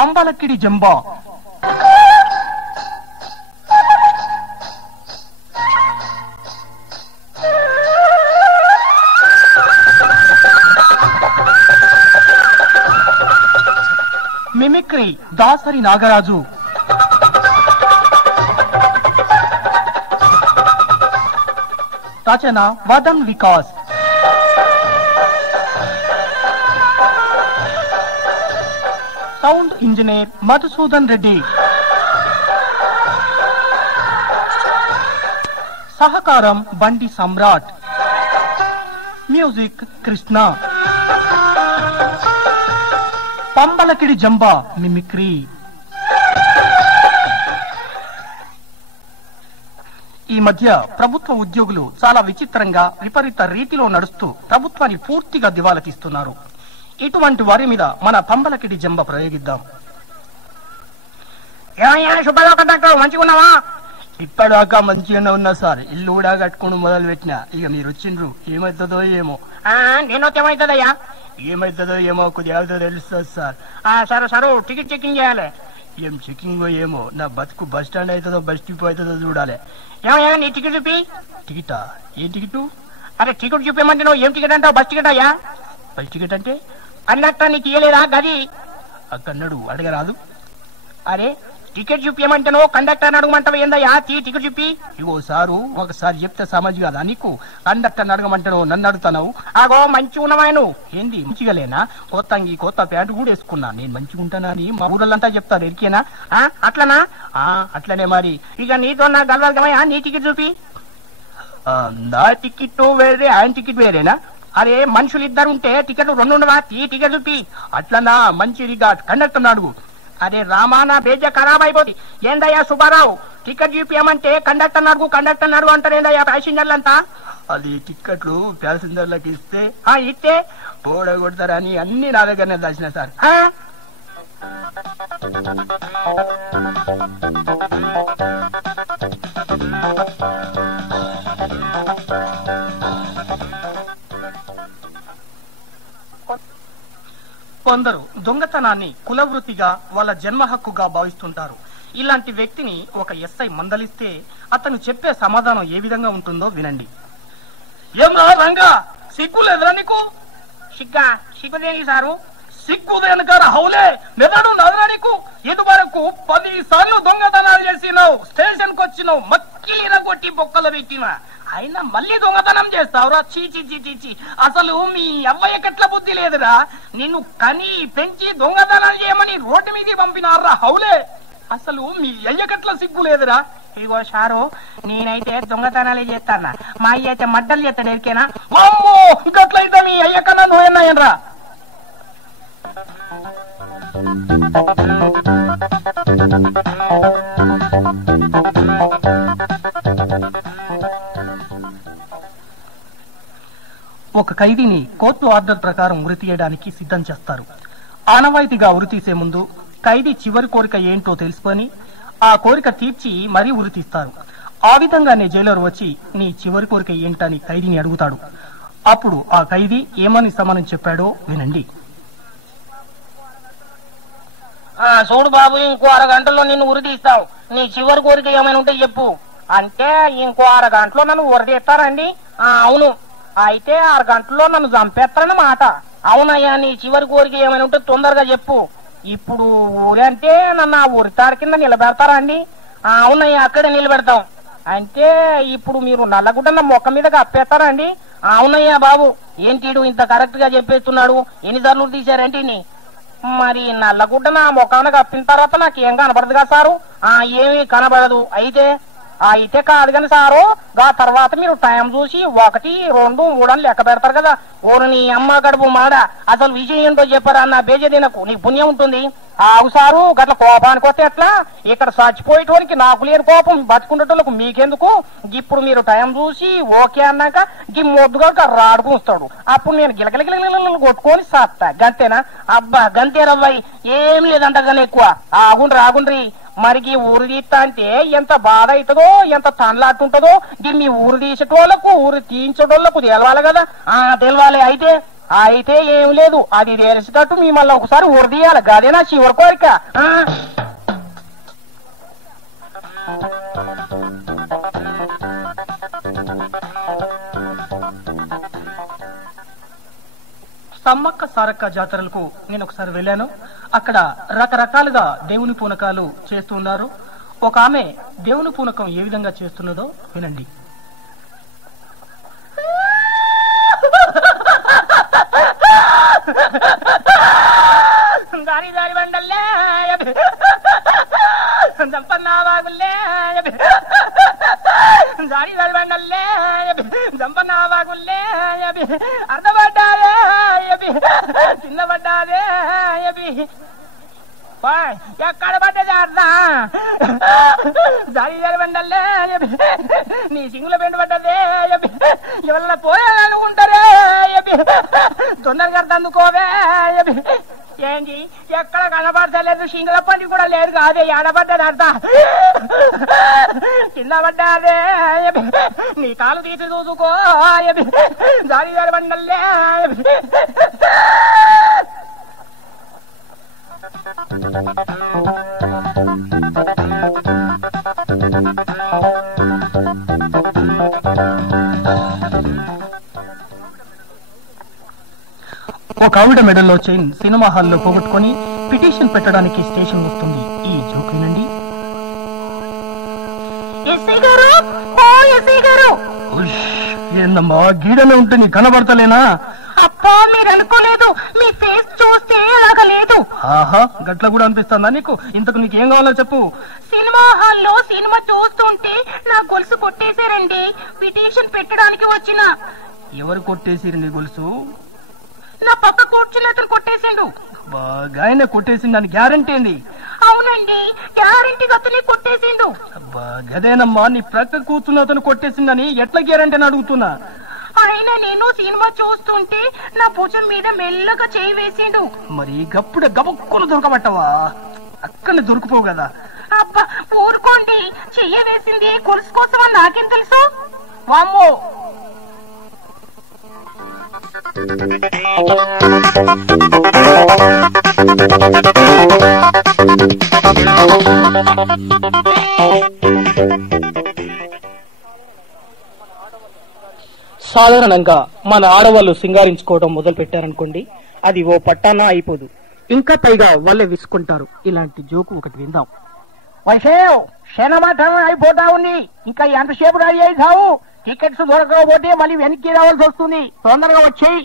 పంబలకిడి Jamba. Mimicry Dasari Nagaraju. రచన Vadan Vikas. Sound engineer Madhusudan Reddy. సహకారం Bandi Samrat. Music Krishna. Pambalakidi Jamba mimicry. ఈ మధ్య ప్రభుత్వ ఉద్యోగులు చాలా విచిత్రంగా విపరీత రీతిలో నడుస్తూ ప్రభుత్వాన్ని పూర్తిగా దివాలా తీస్తున్నారు. ఇటువంటి వారి మీద మన పంబలకిడి జంబ ప్రయోగిద్దాం. మంచిగున్నావా? ఇప్పటిదాకా మంచిగానే ఉన్నా సార్. ఇల్లు కూడా కట్టుకుని మొదలు పెట్టినా. ఇక మీరు వచ్చిండ్రు ఏమవుతుందో ఏమో. నేనొచ్చేమవుతుందయ్యా? ఏమవుతుందో ఏమో కొద్దిగా తెలుస్తుంది సార్. సరే సరే, టికెట్ చెకింగ్ చేయాలి. ఏం చెకింగ్ ఏమో, నా బతుకు బస్ స్టాండ్ అవుతుందో బస్ డిపో అవుతుందో చూడాలి. ఏమయ్యా నీ టికెట్ చూపి. టికెటా? ఏ టికెట్? అరే టికెట్ చూపించమంటే నువ్వు ఏం టికెట్ అంటావు? బస్ టికెట్ అయ్యా. బస్ టికెట్ అంటే కండక్టర్ నీకు ఇయ్యలేదా గది? అక్కడన్నాడు అడగరాదు. అరే టికెట్ చూపించమంటే నువ్వు కండక్టర్ అడగమంటావు ఏందయ్యా? టికెట్ చూపి. ఇగో సారు ఒకసారి చెప్తే సమజ్ కదా నీకు. కండక్టర్ అడగమంటావు నన్ను అడుగుతావు. ఆగో మంచిగా ఉన్నవా నువ్వు? ఏంది మంచిగా లేనా? కొత్త అంగి కొత్త ప్యాంటు కూడా వేసుకున్నా. నేను మంచిగా ఉంటానా అని మా ఊళ్ళంతా చెప్తారు. ఎరికేనా? అట్లనా? అట్లనే మరి. ఇక నీతో నా గలవగమయ్యా. నీ టికెట్ చూపి. నా టికెట్ వేరే, ఆయన టికెట్ వేరేనా? అరే మనుషులు ఇద్దరు ఉంటే టికెట్ రెండు ఉండవా? టికెట్ చూపి. అట్లనా? మంచిదిగా కండక్టర్ అడుగు. అరే రామా, నా బేజ ఖరాబ్ అయిపోతుంది. ఏందయ్యా సుబ్బారావు, టికెట్ చూపించమంటే కండక్టర్ అడుగు అంటారు ఏందయ్యా ప్యాసింజర్లంతా? అది టికెట్లు ప్యాసింజర్లకు ఇస్తే ఇస్తే పోడ కొడతారని అన్ని నా దగ్గరనే దాచిన సార్. కొందరు దొంగతనాన్ని కులవృత్తిగా వాళ్ళ జన్మ హక్కుగా భావిస్తుంటారు. ఇలాంటి వ్యక్తిని ఒక ఎస్ఐ మందలిస్తే అతను చెప్పే సమాధానం ఏ విధంగా ఉంటుందో వినండి. ఏం రంగా, సిగ్గు లేదురా నీకు? సిగ్గుదేని సారు? సిగ్గుదేనకార హౌలే మెదడు నదరా నీకు? ఇది వరకు 10 సార్లు దొంగతనాలు చేసినావు. స్టేషన్ కు వచ్చినావు, మక్కిలిన కొట్టి బొక్కలు పెట్టినా అయినా మళ్ళీ దొంగతనం చేస్తావురా? చీచి చీచి, అసలు మీ అవ్వయ్యకట్ల బుద్ధి లేదురా. నిన్ను కని పెంచి దొంగతనాలు చేయమని రోడ్డు మీదకి పంపినారా హౌలే? అసలు మీ అయ్యకట్ల సిగ్గు లేదురా? ఇగో సారు, నేనైతే దొంగతనాలే చేస్తానా, మా అయ్య అయితే మడ్డలు చేస్తాడు. ఎరికేనా? అమ్మో, గట్లయితే మీ అయ్యకన్నా నువ్వేనాయనరా? ఒక ఖైదీని కోర్టు ఆర్డర్ ప్రకారం ఉరి తీయడానికి సిద్ధం చేస్తారు. ఆనవాయితీగా ఉరి తీసే ముందు ఖైదీ చివరి కోరిక ఏంటో తెలుసుకొని ఆ కోరిక తీర్చి మరీ ఉరి తీస్తారు. ఆ విధంగానే జైలర్ వచ్చి నీ చివరి కోరిక ఏంటని ఖైదీని అడుగుతాడు. అప్పుడు ఆ ఖైదీ ఏమని సమానం చెప్పాడో వినండి. చూడు బాబు, ఇంకో అరగంటలో నిన్ను ఉరి తీస్తావు. నీ చివరి కోరిక ఏమైనా ఉంటే చెప్పు. అంటే ఇంకో అరగంటలో నన్ను ఉరి తీస్తారండి? అవును. అయితే 6 గంటల్లో నన్ను చంపేస్తారన్నమాట. అవునయ్యా, నీ చివరి కోరిక ఏమైనా ఉంటే తొందరగా చెప్పు. ఇప్పుడు ఊరి అంటే నన్ను ఆ ఊరి తాడు కింద నిలబెడతారా అండి? అవునయ్యా, అక్కడే నిలబెడతాం. అంటే ఇప్పుడు మీరు నల్లగుడ్డ నా మొక్క మీద కప్పేస్తారా అండి? అవునయ్యా బాబు. ఏంటిడు ఇంత కరెక్ట్ గా చెప్పేస్తున్నాడు? ఎన్నిసార్లు తీశారేంటి? మరి నల్లగుడ్డ నా మొక్కను కప్పిన తర్వాత నాకేం కనబడదు కదా సారు? ఏమీ కనబడదు. అయితే కాదు కానీ సారు, ఆ తర్వాత మీరు టైం చూసి 1, 2, 3 అని లెక్క పెడతారు కదా. ఓరు నీ అమ్మ గడుపు మాడ, అసలు విషయం ఏంటో చెప్పరా? నా బేజదీనకు నీకు పుణ్యం ఉంటుంది. ఆగు సారు, గట్ల కోపానికి వస్తే ఎట్లా? ఇక్కడ చచ్చిపోయేటోనికి నాకు లేని కోపం, బతుకుండేటోళ్ళకు మీకెందుకు? ఇప్పుడు మీరు టైం చూసి ఓకే అన్నాక ఈ మొద్దుగా రాడుకుస్తాడు. అప్పుడు నేను గిలగిలగిల కొట్టుకొని సత్తా. గంతేనా? అబ్బా గంతేరవ్వాయి, ఏం లేదంట కానీ ఎక్కువ. ఆగుండ్రి. మరికి ఊరు తీస్తా అంటే ఎంత బాధ అవుతుందో, ఎంత తనలాట్టుంటదో మీ ఊరు తీసేటోళ్లకు, ఊరు తీయించేటోళ్లకు తెలవాలి కదా. తెలవాలి. అయితే అయితే ఏం లేదు, అది తెలిసేటట్టు మిమ్మల్ని ఒకసారి ఉరదీయాలి, గదే నా చివరి కోరిక. సమ్మక్క సారక్క జాతరలకు నేను ఒకసారి వెళ్ళాను. అక్కడ రకరకాలుగా దేవుని పూనకాలు చేస్తూ ఉన్నారు. ఒక ఆమె దేవుని పూనకం ఏ విధంగా చేస్తున్నదో వినండి. దారి దారి బండల్లే జంపన్నావాగుల్లే దారి దారి బండల్లే జంపన్నావాగుల్లే అర్థపడ్డాదే చిన్నపడ్డాదే ఎక్కడ పడ్డది అర్థం దారి దారి బండల్లే నీ సింగుల పెండు పడ్డదే ఎవరన్నా పోయాలనుకుంటారే తొందరగా అర్థం అందుకోవే ఏంటి ఎక్కడ కనబడతలేదు, సింగుల పండి కూడా లేదు కాదే, ఏడబడ్డది అర్థం కింద పడ్డాదే నీ కాలు తీసి చూసుకో దారి దారి బండల్లే. ఒక ఆవిడ మెడల్లో చైన్ సినిమా హాల్లో పోగొట్టుకుని పిటిషన్ పెట్టడానికి స్టేషన్ వస్తుంది. ఈ జోక్ వినండి. ఏందమ్మా గీడనే ఉంటే నీ కనబడతలేనా? అప్పా మీరు అనుకోలేదు, మీ ఫేస్ చూస్తే అలాగా లేదు. ఆహా గట్ల కూడా అనిపిస్తుందా నీకు? ఇంతకు నీకేం కావాలో చెప్పు. సినిమా హాల్లో సినిమా చూస్తుంటే నా గొలుసు కొట్టేశారండి, పిటిషన్ పెట్టడానికి వచ్చిన. ఎవరు కొట్టేసిరు నీ గొలుసు? నా పక్క కూర్చున్న అతను కొట్టేసిండు. బాగానే కొట్టేసిండు అని గ్యారంటీ ఏంది? అవునండి, గ్యారంటీగా అతనే కొట్టేసిండు. గదేనమ్మా, నీ ప్రక్క కూర్చున్న అతను కొట్టేసిందని ఎట్లా గ్యారంటీ అని అడుగుతున్నా. అయినా నేను సినిమా చూస్తుంటే నా భుజం మీద మెల్లగా చేయి వేసిండు. మరి గప్పుడే గబక్కులు దొరకబట్టవా? అక్కడనే దొరికిపోవు కదా. అబ్బా ఊరుకోండి, చెయ్య వేసింది గొలుసు కోసం అని నాకేం తెలుసు. వామ్మో సాధారణంగా మన ఆడవాళ్ళు సింగారించుకోవడం మొదలు పెట్టారనుకోండి, అది ఓ పట్టాన అయిపోదు, ఇంకా పైగా వాళ్ళే విసుకుంటారు. ఇలాంటి జోకు ఒకటి విందాం. వర్షం క్షణమాత్రం అయిపోతా ఉంది, ఇంకా ఎంతసేపు రెడీ అయితావు? టికెట్స్ దొరకకపోతే మళ్ళీ వెనక్కి రావాల్సి వస్తుంది, తొందరగా వచ్చేయి.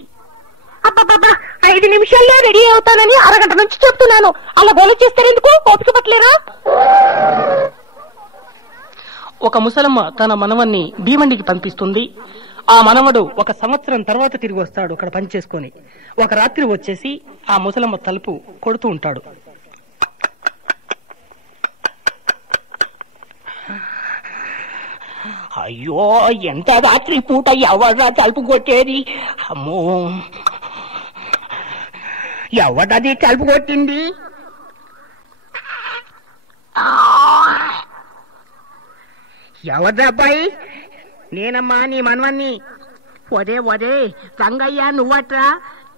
5 నిమిషాల్లో రెడీ అవుతానని అరగంట నుంచి చెప్తున్నాను, అలా గోలు చేస్తారెందుకు? ఓపిక పట్టలేరా? ఒక ముసలమ్మ తన మనవన్ని భీమండికి పంపిస్తుంది. ఆ మనవడు 1 సంవత్సరం తర్వాత తిరిగి వస్తాడు అక్కడ పని చేసుకొని. ఒక రాత్రి వచ్చేసి ఆ ముసలమ్మ తలుపు కొడుతూ ఉంటాడు. అయ్యో ఎంత రాత్రి పూట ఎవడ్రా తలుపు కొట్టేది? అమ్మో ఎవడది తలుపు కొట్టింది? ఎవడ్రా అబ్బాయి? నేనమ్మా నీ మనవన్ని. వదే వదే రంగయ్య నువ్వట్రా?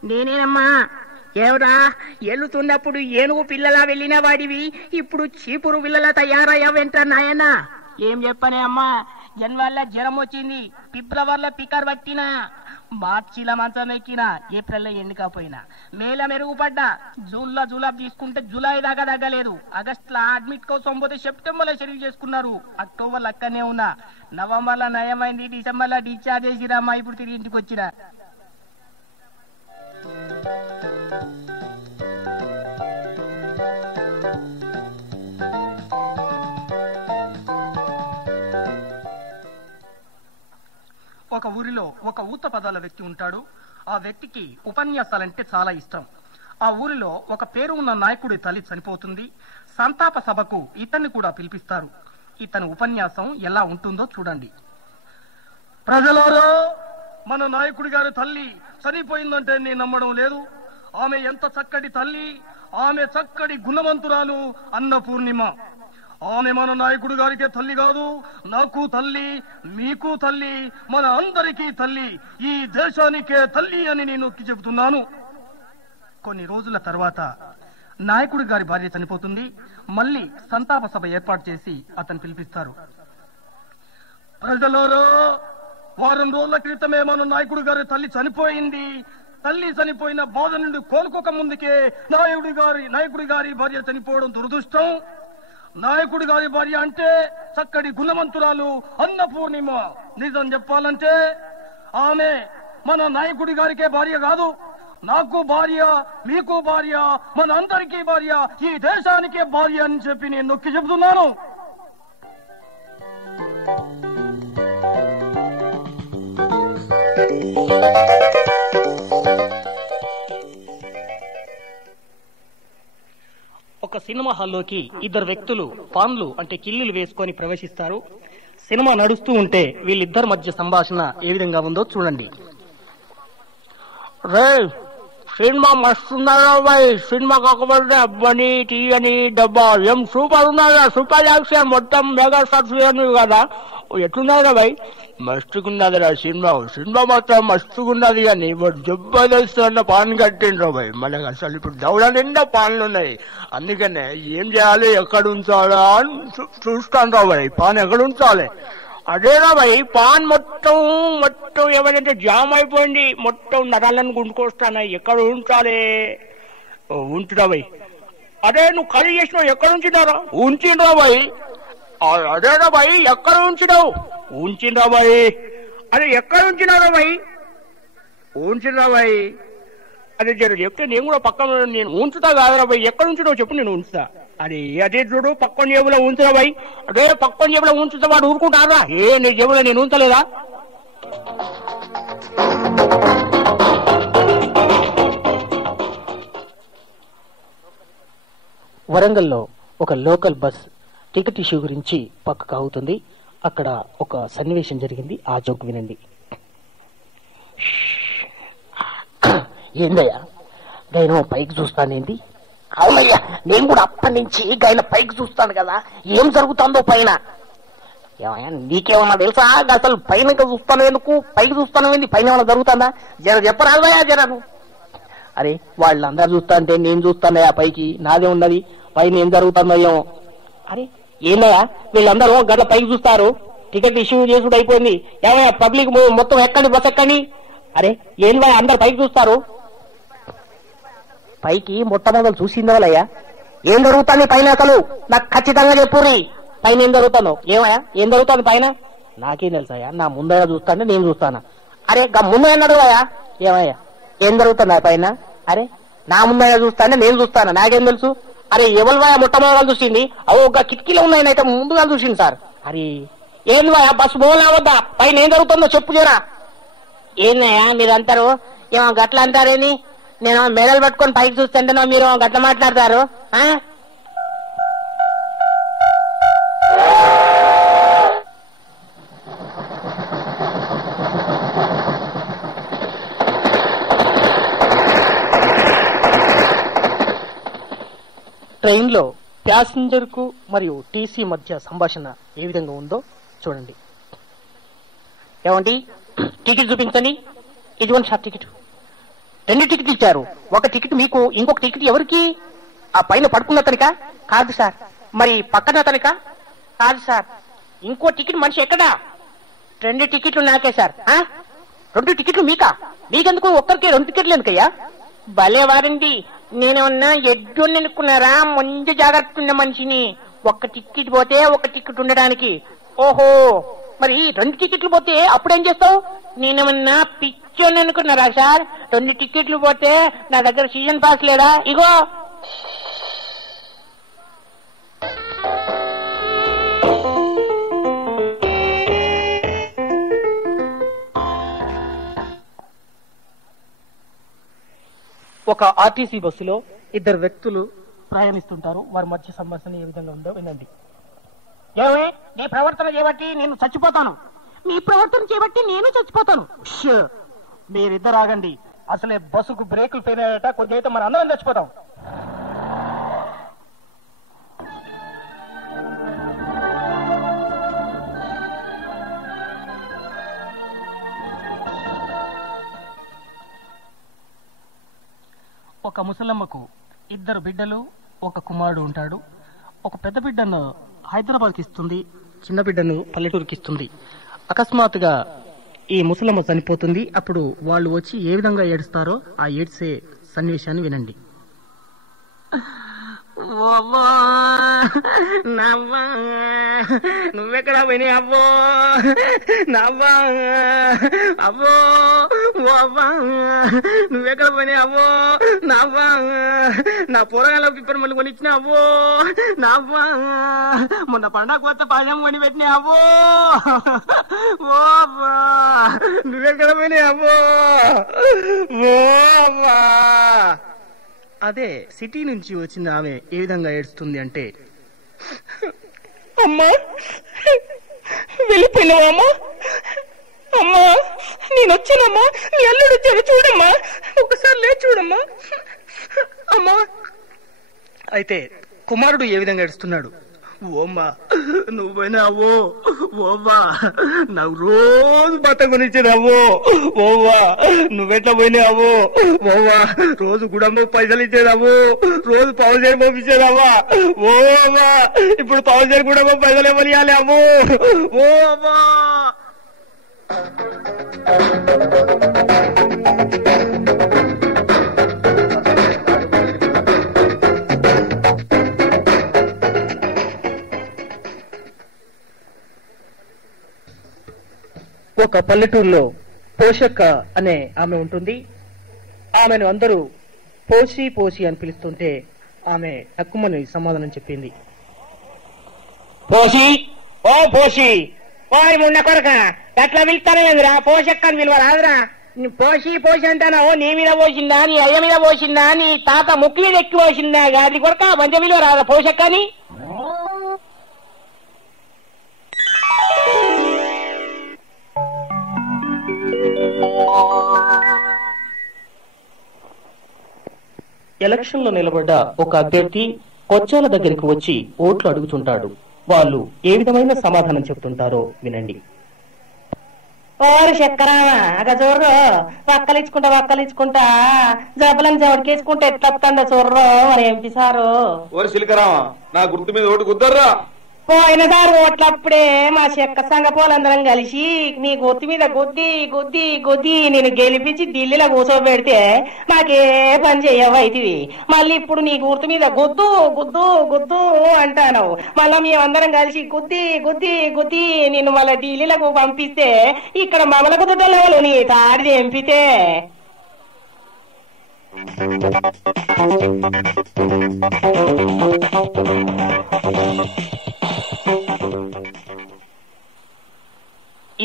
నేనేనమ్మా. ఏవరా ఎల్లుతున్నప్పుడు ఏనుగు పిల్లలా వెళ్ళిన వాడివి, ఇప్పుడు చీపురు పిల్లలా తయారయ్యావేంట్రా నాయనా? ఏం చెప్పనే అమ్మా, జన్వల్ల జ్వరం వచ్చింది, ఫిబ్రవరిలో పికర్ పట్టినా, మార్చిలో మంచం ఎక్కినా, ఏప్రిల్లో ఎండుకపోయినా, మేల మెరుగుపడ్డా, జూన్లో జులాబ్ తీసుకుంటే జూలై దాకా తగ్గలేదు, ఆగస్టులో అడ్మిట్ కోసం పోతే సెప్టెంబర్లో షెడ్యూల్ చేసుకున్నారు, అక్టోబర్లో అక్కనే ఉన్నా, నవంబర్లో నయమైంది, డిసెంబర్లో డిశ్చార్జ్ చేసిరమ్మా, ఇప్పుడు తిరిగి ఇంటికి వచ్చినా. ఒక ఊరిలో ఒక ఊత పదాల వ్యక్తి ఉంటాడు. ఆ వ్యక్తికి ఉపన్యాసాలంటే చాలా ఇష్టం. ఆ ఊరిలో ఒక పేరు ఉన్న నాయకుడి తల్లి చనిపోతుంది. సంతాప సభకు ఇతన్ని కూడా పిలిపిస్తారు. ఇతని ఉపన్యాసం ఎలా ఉంటుందో చూడండి. ప్రజలారా, మన నాయకుడి గారి తల్లి చనిపోయిందంటే నేను నమ్మడం లేదు. ఆమె ఎంత చక్కటి తల్లి, ఆమె చక్కటి గుణవంతురాలు, అన్నపూర్ణిమ. ఆమె మన నాయకుడు గారికే తల్లి కాదు, నాకు తల్లి, మీకు తల్లి, మన అందరికీ తల్లి, ఈ దేశానికే తల్లి అని నేను నొక్కి చెబుతున్నాను. కొన్ని రోజుల తర్వాత నాయకుడి గారి భార్య చనిపోతుంది. మళ్ళీ సంతాప సభ ఏర్పాటు చేసి అతను పిలిపిస్తారు. ప్రజలారా, వారం రోజుల క్రితమే మన నాయకుడి గారి తల్లి చనిపోయింది. తల్లి చనిపోయిన బాధ నుండి కోలుకోక ముందుకే నాయకుడి గారి భార్య చనిపోవడం దురదృష్టం. నాయకుడి గారి భార్య అంటే చక్కటి గుణవంతురాలు అన్నపూర్ణిమ. నిజం చెప్పాలంటే ఆమె మన నాయకుడి గారికే భార్య కాదు, నాకు భార్య, మీకు భార్య, మన అందరికీ భార్య, ఈ దేశానికే భార్య అని చెప్పి నేను నొక్కి చెబుతున్నాను. ఒక సినిమా హాల్లోకి ఇద్దరు వ్యక్తులు పాన్లు అంటే కిల్లులు వేసుకొని ప్రవేశిస్తారు. సినిమా నడుస్తూ ఉంటే వీళ్ళిద్దరి మధ్య సంభాషణ ఏ విధంగా ఉందో చూడండి. రే, సినిమా మస్తున్నారా బాయ్, సినిమా కాకపోతే అబ్బని టీ అని డబ్బా ఏం సూపర్ ఉన్నారా, సూపర్ యాక్షన్ మొత్తం మెగా స్టార్స్ కదా, ఎట్లున్నారా బాయ్? మస్తుకున్నదిరా సినిమా, సినిమా మాత్రం మస్తుకున్నది కానీ జబర్దస్త్ అన్న పాన్ కట్టిండ్రా బాయ్. మనకు అసలు ఇప్పుడు దౌడ నిండా పాన్లు ఉన్నాయి, అందుకనే ఏం చేయాలి, ఎక్కడ ఉంచాలా అని చూస్తాను రా బాయ్. పాన్ ఎక్కడ ఉంచాలి? అదేనా బాయ్, పాన్ మొత్తం ఏమైనా జామ్ అయిపోయింది, మొత్తం నరాలను గుండుకొస్తాను, ఎక్కడ ఉంచాలి? ఉంచురా బాయ్. అదే నువ్వు ఖాళీ చేసినావు, ఎక్కడ ఉంచినారా? ఉంచిండ్రా బాయ్. అదేనా బాయ్, ఎక్కడ ఉంచినావు? ఉంచిండ్రా బాయ్. అదే ఎక్కడ ఉంచినారా బాయ్? ఉంచిండ్రా బాయ్. అదే జర చెప్తే నేను కూడా పక్కన నేను ఉంచుతా కాదురా బాయ్, ఎక్కడ ఉంచినావు చెప్పు, నేను ఉంచుతా. అదే చూడు, పక్కన జేబులో ఉంచురా బాయ్. అదే పక్కన జేబులో ఉంచుతా, వాడు ఊరుకుంటారా? నీ జేబులో నేను ఉంచలేదా? వరంగల్లో ఒక లోకల్ బస్ టికెట్ ఇష్యూ గురించి పక్కకు అవుతుంది. అక్కడ ఒక సన్నివేశం జరిగింది, ఆ జోక్ వినండి. ఏందయ్యా గైన పైకి చూస్తానేంది? అవునయ్యా, నేను కూడా అప్పటి నుంచి గైన పైకి చూస్తాను కదా, ఏం జరుగుతుందో పైన. ఏమయ్యా నీకేమన్నా తెలుసా? అసలు పైన చూస్తాను ఎందుకు, పైకి చూస్తాను ఏంది, పైన ఏమన్నా జరుగుతుందా? జర చెప్పరాదయ్యా జరను. అరే వాళ్ళందరూ చూస్తా అంటే నేను చూస్తానయ్యా పైకి, నాదే ఉన్నది, పైన ఏం జరుగుతుందో ఏమో. అరే ఏందయ్యా వీళ్ళందరూ గట్ల పైకి చూస్తారు, టికెట్ ఇష్యూ చేసుడు అయిపోయింది, ఏమయ్యా పబ్లిక్ మొత్తం ఎక్కండి, బస్ ఎక్కండి. అరే ఏందా అందరు పైకి చూస్తారు? పైకి మొట్టమొదలు చూసిందో వాళ్ళయ్యా, ఏం జరుగుతుంది పైన అసలు నాకు ఖచ్చితంగా చెప్పుర్రి, పైన ఏం జరుగుతుందో. ఏమయ్యా ఏం జరుగుతుంది పైన? నాకేం తెలుసాయా, నా ముందర చూస్తాంటే నేను చూస్తాను. అరే ముందు అన్నాడు అయ్యా, ఏమయ్యా ఏం జరుగుతుందా పైన? అరే నా ముందర చూస్తాంటే నేను చూస్తాను, నాకేం తెలుసు? అరే ఎవరు మొట్టమొదలు చూసింది? అవు ఒక కిటికీలో ఉన్నాయనైతే ముందుగా చూసింది సార్. అరే ఏంది బస్సు బోలా వద్దా, పైన ఏం జరుగుతుందో చెప్పు జరా. ఏందయ్యా మీరంటారు ఏమో గట్ల అంటారేని, నేను మెడలు పట్టుకొని పైకి చూస్తుంటే మీరు గట్ల మాట్లాడతారు. ట్రైన్ లో ప్యాసింజర్ కు మరియు టీసీ మధ్య సంభాషణ ఏ విధంగా ఉందో చూడండి. ఏమండి టికెట్ చూపించండి, ఇదిగోండి సార్ టికెట్. 2 టికెట్లు ఇచ్చారు, ఒక టికెట్ మీకు, ఇంకొక టికెట్ ఎవరికి? ఆ పైన పడుకున్న అతనికా? కాదు సార్. మరి పక్కన అతనికా? కాదు సార్. ఇంకో టికెట్ మనిషి ఎక్కడా? 2 టికెట్లు నాకే సార్. 2 టికెట్లు మీకా? మీకెందుకు ఒక్కరికి 2 టికెట్లు ఎందుకయ్యా? భలే వారండి, నేనేమన్నా ఎడ్డు అనుకున్నారా? ముందు జాగ్రత్త ఉన్న మనిషిని, ఒక్క టికెట్ పోతే ఒక టికెట్ ఉండడానికి. ఓహో మరి 2 టికెట్లు పోతే అప్పుడేం చేస్తావు? నేనేమన్నా పిచ్చోని అనుకున్నారా సార్? 2 టికెట్లు పోతే నా దగ్గర సీజన్ పాస్ లేడా? ఇగో ఒక ఆర్టీసీ బస్సులో 2 వ్యక్తులు ప్రయాణిస్తుంటారు. వారి మధ్య సంభాషణ ఏ విధంగా ఉందో వినండి. ఏమే నీ ప్రవర్తన చేయబట్టి నేను చచ్చిపోతాను. మీ ప్రవర్తన చేయబట్టి నేను చచ్చిపోతాను. మీరిద్దరు ఆగండి, అసలే బస్సుకు బ్రేకులు పోయినాయట, కొద్దిగా అయితే మన అందరం చచ్చిపోతాం. ఒక ముసలమ్మకు 2 బిడ్డలు, ఒక కుమారుడు ఉంటాడు. ఒక పెద్ద బిడ్డను హైదరాబాద్కి ఇస్తుంది, చిన్న బిడ్డను పల్లెటూరుకి ఇస్తుంది. అకస్మాత్తుగా ఈ ముసలమ్మ చనిపోతుంది. అప్పుడు వాళ్ళు వచ్చి ఏ విధంగా ఏడుస్తారో ఆ ఏడ్చే సన్నివేశాన్ని వినండి. నవ్వా నువ్వెక్కడ పోయినాయి అవ్వో, నవ్వా అవ్వో, అవ్వా నువ్వెక్కడ పోయినాయి అవ్వో, నవ్వా నా పొరగాల పిప్పర్ మళ్ళీ కొని ఇచ్చిన అవ్వో, నవ్వా మొన్న పండగ కొత్త పాజం కొని పెట్టినా అవ్వో, ఓ అవ్వా నువ్వెక్కడ పోయినాయి అవ్వో, ఓ అవ్వా. అదే సిటీ నుంచి వచ్చిన ఆమె ఏ విధంగా ఏడుస్తుంది అంటే, అమ్మా వెళ్ళిపోయినావా అమ్మా, అమ్మా నేను వచ్చానమ్మా, నీ అల్లుడు వచ్చాను చూడమ్మా, ఒకసారి లే చూడమ్మా అమ్మా. అయితే కుమారుడు ఏ విధంగా ఏడుస్తున్నాడు, ఓమ్మా నువ్వు పోయినావో, ఓవ్వా నాకు రోజు బట్ట కొనిచ్చేదావో, ఓవ్వా నువ్వెట్లా పోయినావో, ఓవ్వా రోజు గుడమ్మ పైసలు ఇచ్చేదావు, రోజు పవన్ చేరి పంపించేదావా, ఓవ్వా ఇప్పుడు పవన్ చేరి గుడమ్మ పైసలు ఇవ్వాలి అవ్వు, ఓ అవ్వా. ఒక పల్లెటూరులో పోషక్క అనే ఆమె ఉంటుంది. ఆమెను అందరూ పోసి పోసి అని పిలుస్తుంటే ఆమె తక్కువని సమాధానం చెప్పింది. పోసి ఓ పోసి ఓరి మున్న కొరక అట్లా పిలుస్తానే కదరా, పోషక్క అని విలువ రాదురా. పోసి పోసి అంటానా, నీ మీద పోసిందా, నీ అయ్య మీద పోసిందా, నీ తాత ముక్కు మీద ఎక్కి పోసిందా, గాది కొరక మంచి విలువ రాదా పోషక్క అని. ఎలక్షన్ లో నిలబడ్డ ఒక అభ్యర్థి కొచ్చాల దగ్గరికి వచ్చి ఓట్లు అడుగుతుంటాడు. వాళ్ళు ఏ విధమైన సమాధానం చెప్తుంటారో వినండి. ఓరు చక్కరామా అగ చూర్రు, వక్కలిచ్చుకుంటా జబ్బలను జవడికేసుకుంటా ఎట్లొస్తుండ చూర్రు మరి ఎంపీ సారు. ఓరి సిలికరామా నా గుర్తు మీద ఓటు కుద్దర్రా. పోయిన సార్ ఓట్లప్పుడే మా చెక్క సంఘ పోలందరం కలిసి నీ గుర్తు మీద గుద్ది నేను గెలిపించి ఢిల్లీలో కూర్చోబెడితే మాకే పని చేయవైతివి. మళ్ళీ ఇప్పుడు నీ గుర్తు మీద గుద్దు అంటాను. మళ్ళా మేమందరం కలిసి గుద్ది నిన్ను మళ్ళీ ఢిల్లీలకు పంపిస్తే ఇక్కడ మమ్మల కుదుటలో నీ తాడిది ఎంపితే.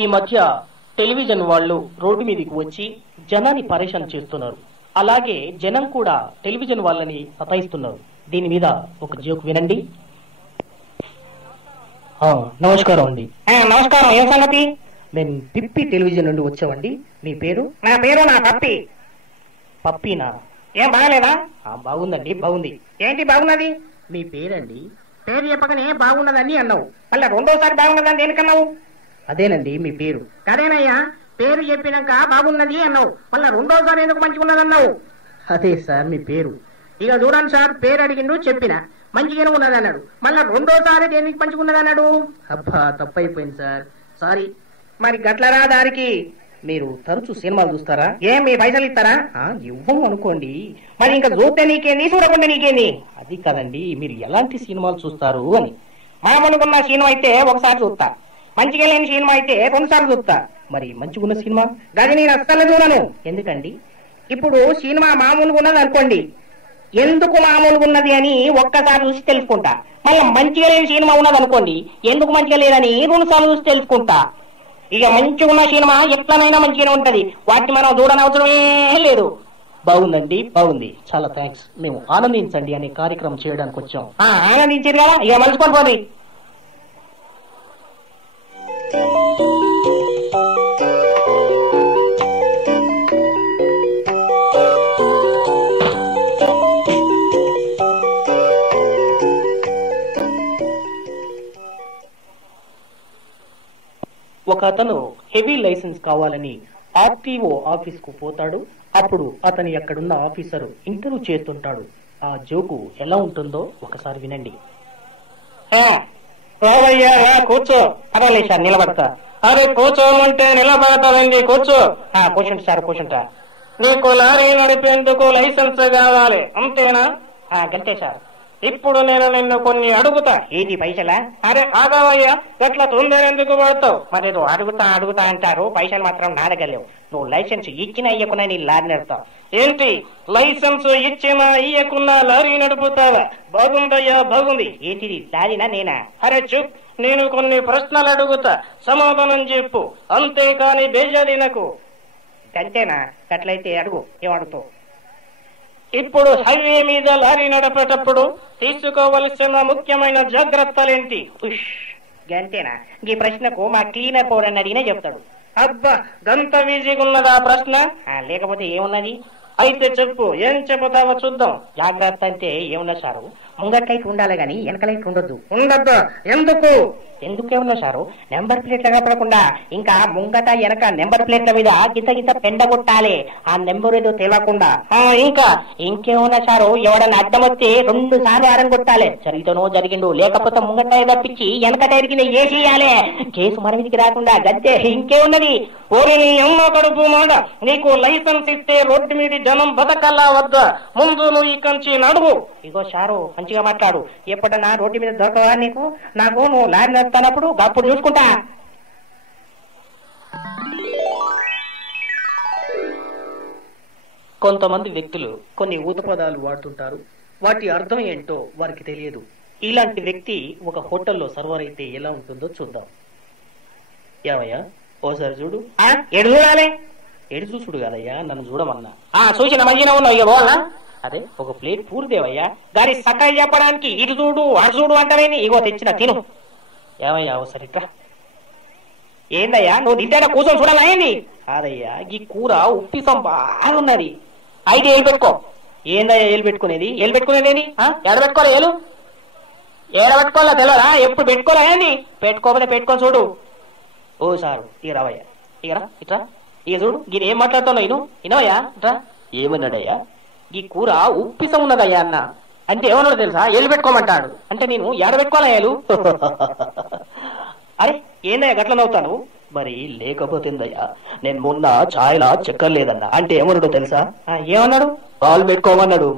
ఈ మధ్య టెలివిజన్ వాళ్ళు రోడ్డు మీదకి వచ్చి జనాన్ని పరేషాన్ చేస్తున్నారు. అలాగే జనం కూడా టెలివిజన్ వాళ్ళని సతాయిస్తున్నారు. దీని మీద ఒక జోక్ వినండి. నమస్కారం అండి. నమస్కారం, ఏం సంగతి? నేను పిప్పి టెలివిజన్ నుండి వచ్చామండి. మీ పేరు? నా పేరు నా పప్పి. పప్పినా? ఏం బాగలేదా? బాగుందండి, బాగుంది. ఏంటి బాగున్నది? మీ పేరండి? పేరు చెప్పకనే బాగున్నదని అన్నావు, మళ్ళీ రెండోసారి బాగున్నదని దేనికన్నావు? అదేనండి మీ పేరు. అదేనయ్యా, పేరు చెప్పినాక బాగున్నది అన్నావు, మళ్ళీ రెండోసారి ఎందుకు మంచిగా ఉన్నదన్నావు? అదే సార్ మీ పేరు. ఇక చూడండి సార్, పేరు అడిగిండు చెప్పిన మంచిగానే ఉన్నది అన్నాడు, మళ్ళీ రెండోసారి దేనికి మంచిగా ఉన్నది అన్నాడు. అబ్బా తప్పైపోయింది సార్, సారీ. మరి గట్లరా దారికి. మీరు తరచూ సినిమాలు చూస్తారా? ఏం మీ పైసలు ఇస్తారా? ఇవ్వం అనుకోండి. మరి ఇంకా చూస్తే నీకేంది, చూడకుండా నీకేంది? అది కాదండి, మీరు ఎలాంటి సినిమాలు చూస్తారు అని. మామూలుగున్న సినిమా అయితే ఒకసారి చూస్తా, మంచిగా లేని సినిమా అయితే 2 సార్లు చూస్తా. మరి మంచిగున్న సినిమా? గది నేను అస్సలు చూడను. ఎందుకండి? ఇప్పుడు సినిమా మామూలుగా ఉన్నది అనుకోండి, ఎందుకు మామూలుగా ఉన్నది అని ఒక్కసారి చూసి తెలుసుకుంటా. మళ్ళీ మంచిగా లేని సినిమా ఉన్నది అనుకోండి, ఎందుకు మంచిగా లేదని 2 సార్లు చూసి తెలుసుకుంటా. ఇక మంచిగా ఉన్న సినిమా ఎట్లనైనా మంచిగానే ఉంటది, వాటిని మనం చూడనవసరమే లేదు. బాగుందండి, బాగుంది, చాలా థ్యాంక్స్. మేము ఆనందించండి అనే కార్యక్రమం చేయడానికి వచ్చాం. ఆనందించారు కదా, ఇక మలుచుకొని పోయి. ఒక అతను హెవీ లైసెన్స్ కావాలని ఆర్టీఓ ఆఫీస్ కు పోతాడు. అప్పుడు అతని అక్కడున్న ఆఫీసరు ఇంటర్వ్యూ చేస్తుంటాడు. ఆ జోకు ఎలా ఉంటుందో ఒకసారి వినండి. రావయ్యా, కూర్చో. పర్వాలేదు సార్, నిలబడతా. అరే కూర్చోమంటే నిలబడతానండి, కూర్చో. కూర్చుంటా సార్, కూర్చుంటా. నీకు లారీ నడిపేందుకు లైసెన్స్ కావాలి, అంతేనా? గంతే సార్. ఇప్పుడు నేను నిన్ను కొన్ని అడుగుతా. ఏంటి పైసలా? అరే ఆగావయ్యా, ఎట్లా తొందరెందుకు పడతావు? మరేదో అడుగుతా అంటారు, పైసలు మాత్రం నా దగ్గర లేవు. నువ్వు లైసెన్స్ ఇచ్చినా ఇయ్యకున్నా నీ లారీ నడుపుతావు. ఏంటి లైసెన్స్ ఇచ్చినా ఇయ్యకున్నా లారీ నడుపుతావా? బాగుందయ్యా, బాగుంది. ఏంటిది, లారీనా నేనా? అరే చూప్, నేను కొన్ని ప్రశ్నలు అడుగుతా, సమాధానం చెప్పు, అంతేకాని బేజారి నాకు. అంతేనా? అట్లయితే అడుగు, ఏమడుగుతావు? ఇప్పుడు హైవే మీద లారీ నడిపేటప్పుడు తీసుకోవలసిన ముఖ్యమైన జాగ్రత్తలేంటి? గంతేనా? ఈ ప్రశ్నకు మా క్లీనర్ పౌడర్ అడిగినా చెప్తాడు. అబ్బా, గంత ఈజీగా ఉన్నదా ప్రశ్న? లేకపోతే ఏమున్నది? అయితే చెప్పు, ఏం చెబుతావో చూద్దాం. జాగ్రత్త అంటే ఏమున్నా సారు, ముంగట్లైతే ఉండాలి గాని వెనకలైతే ఉండొద్దు. ఉండద్దు. ఎందుకు? ఎందుకేమన్నా సారు, నెంబర్ ప్లేట్ల కనపడకుండా ఇంకా ముంగట వెనక నెంబర్ ప్లేట్ల మీద గిత పెండ కొట్టాలి, ఆ నెంబర్ ఏదో తెలియకుండా. ఇంకా ఇంకేమన్నా సారు, ఎవడన్నా అడ్డం వస్తే 2 సార్లు ఆరం కొట్టాలి. జరిగితేనో జరిగిండు, లేకపోతే ముంగట తప్పించి వెనకట ఎరిగిన ఏసేయాలి, కేసు మన మీదికి రాకుండా. గంతే, ఇంకేమున్నది? ఓరి నీ అమ్మ కడుపు మాట, నీకు లైసెన్స్ ఇస్తే రోడ్డు మీద జనం బతకల్లా వద్దా? ముందు నువ్వు ఇక్కడి నడువు. ఇగో సారు, మంచిగా మాట్లాడు. ఎప్పుడన్నా రోడ్డు మీద దొరకవా నీకు? నాకు నువ్వు లారీ నడుపుతున్నప్పుడు అప్పుడు చూసుకుంటా. కొంతమంది వ్యక్తులు కొన్ని ఊత పదాలు వాడుతుంటారు, వాటి అర్థం ఏంటో వారికి తెలియదు. ఇలాంటి వ్యక్తి ఒక హోటల్లో సర్వర్ అయితే ఎలా ఉంటుందో చూద్దాం. ఏమయ్యా, ఓసారి చూడు. ఎడు చూడాలి? ఎడు చూసుడు కాదయ్యా, నన్ను చూడమన్నా. చూసిన మంచిగా ఉన్నావు, ఇక పోవాలా? అదే ఒక ప్లేట్ పూర్దేవయ్యా. గారి సకాయి చెప్పడానికి ఇటు చూడు అటు చూడు అంటావేని? ఇగో తెచ్చిన తిను. ఏమయ్యా ఒకసారి ఇట్రా. ఏందయ్యా, నువ్వు తింటే కూర్చొని చూడాలా ఏంది? కాదయ్యా, ఈ కూర ఉప్పిసం బాగున్నది. అయితే ఏలు పెట్టుకో. ఏందయ్యా ఏలు పెట్టుకునేది? ఏలు పెట్టుకునేది ఎడ పెట్టుకోలే? ఏలు ఏడ పెట్టుకోవాలా తెలియదా? ఎప్పుడు పెట్టుకోలే ఏంది? పెట్టుకోకపోతే పెట్టుకొని చూడు. ఓ సారు, ఇక రావయ్యా, ఇకరా ఇట్రా. ఇక చూడు, ఇది ఏం మాట్లాడుతున్నావు? ఇనవయ్యా, ఇట్రా. ఏమన్నాడయ్యా? ఈ కూర ఉప్పిసం ఉన్నదయ్యా అన్న. అంటే ఏమన్నాడు తెలుసా? ఏలు పెట్టుకోమంటాడు. అంటే నేను ఏడ పెట్టుకోవాలా ఏలు? అరే ఏందయ్యా గట్ల నవ్వుతాను? మరి లేకపోతేందయ్యా, నేను మొన్న ఛాయలా చక్కెర లేదన్నా. అంటే ఏమన్నాడు తెలుసా? ఏమన్నాడు? పాలు పెట్టుకోమన్నాడు.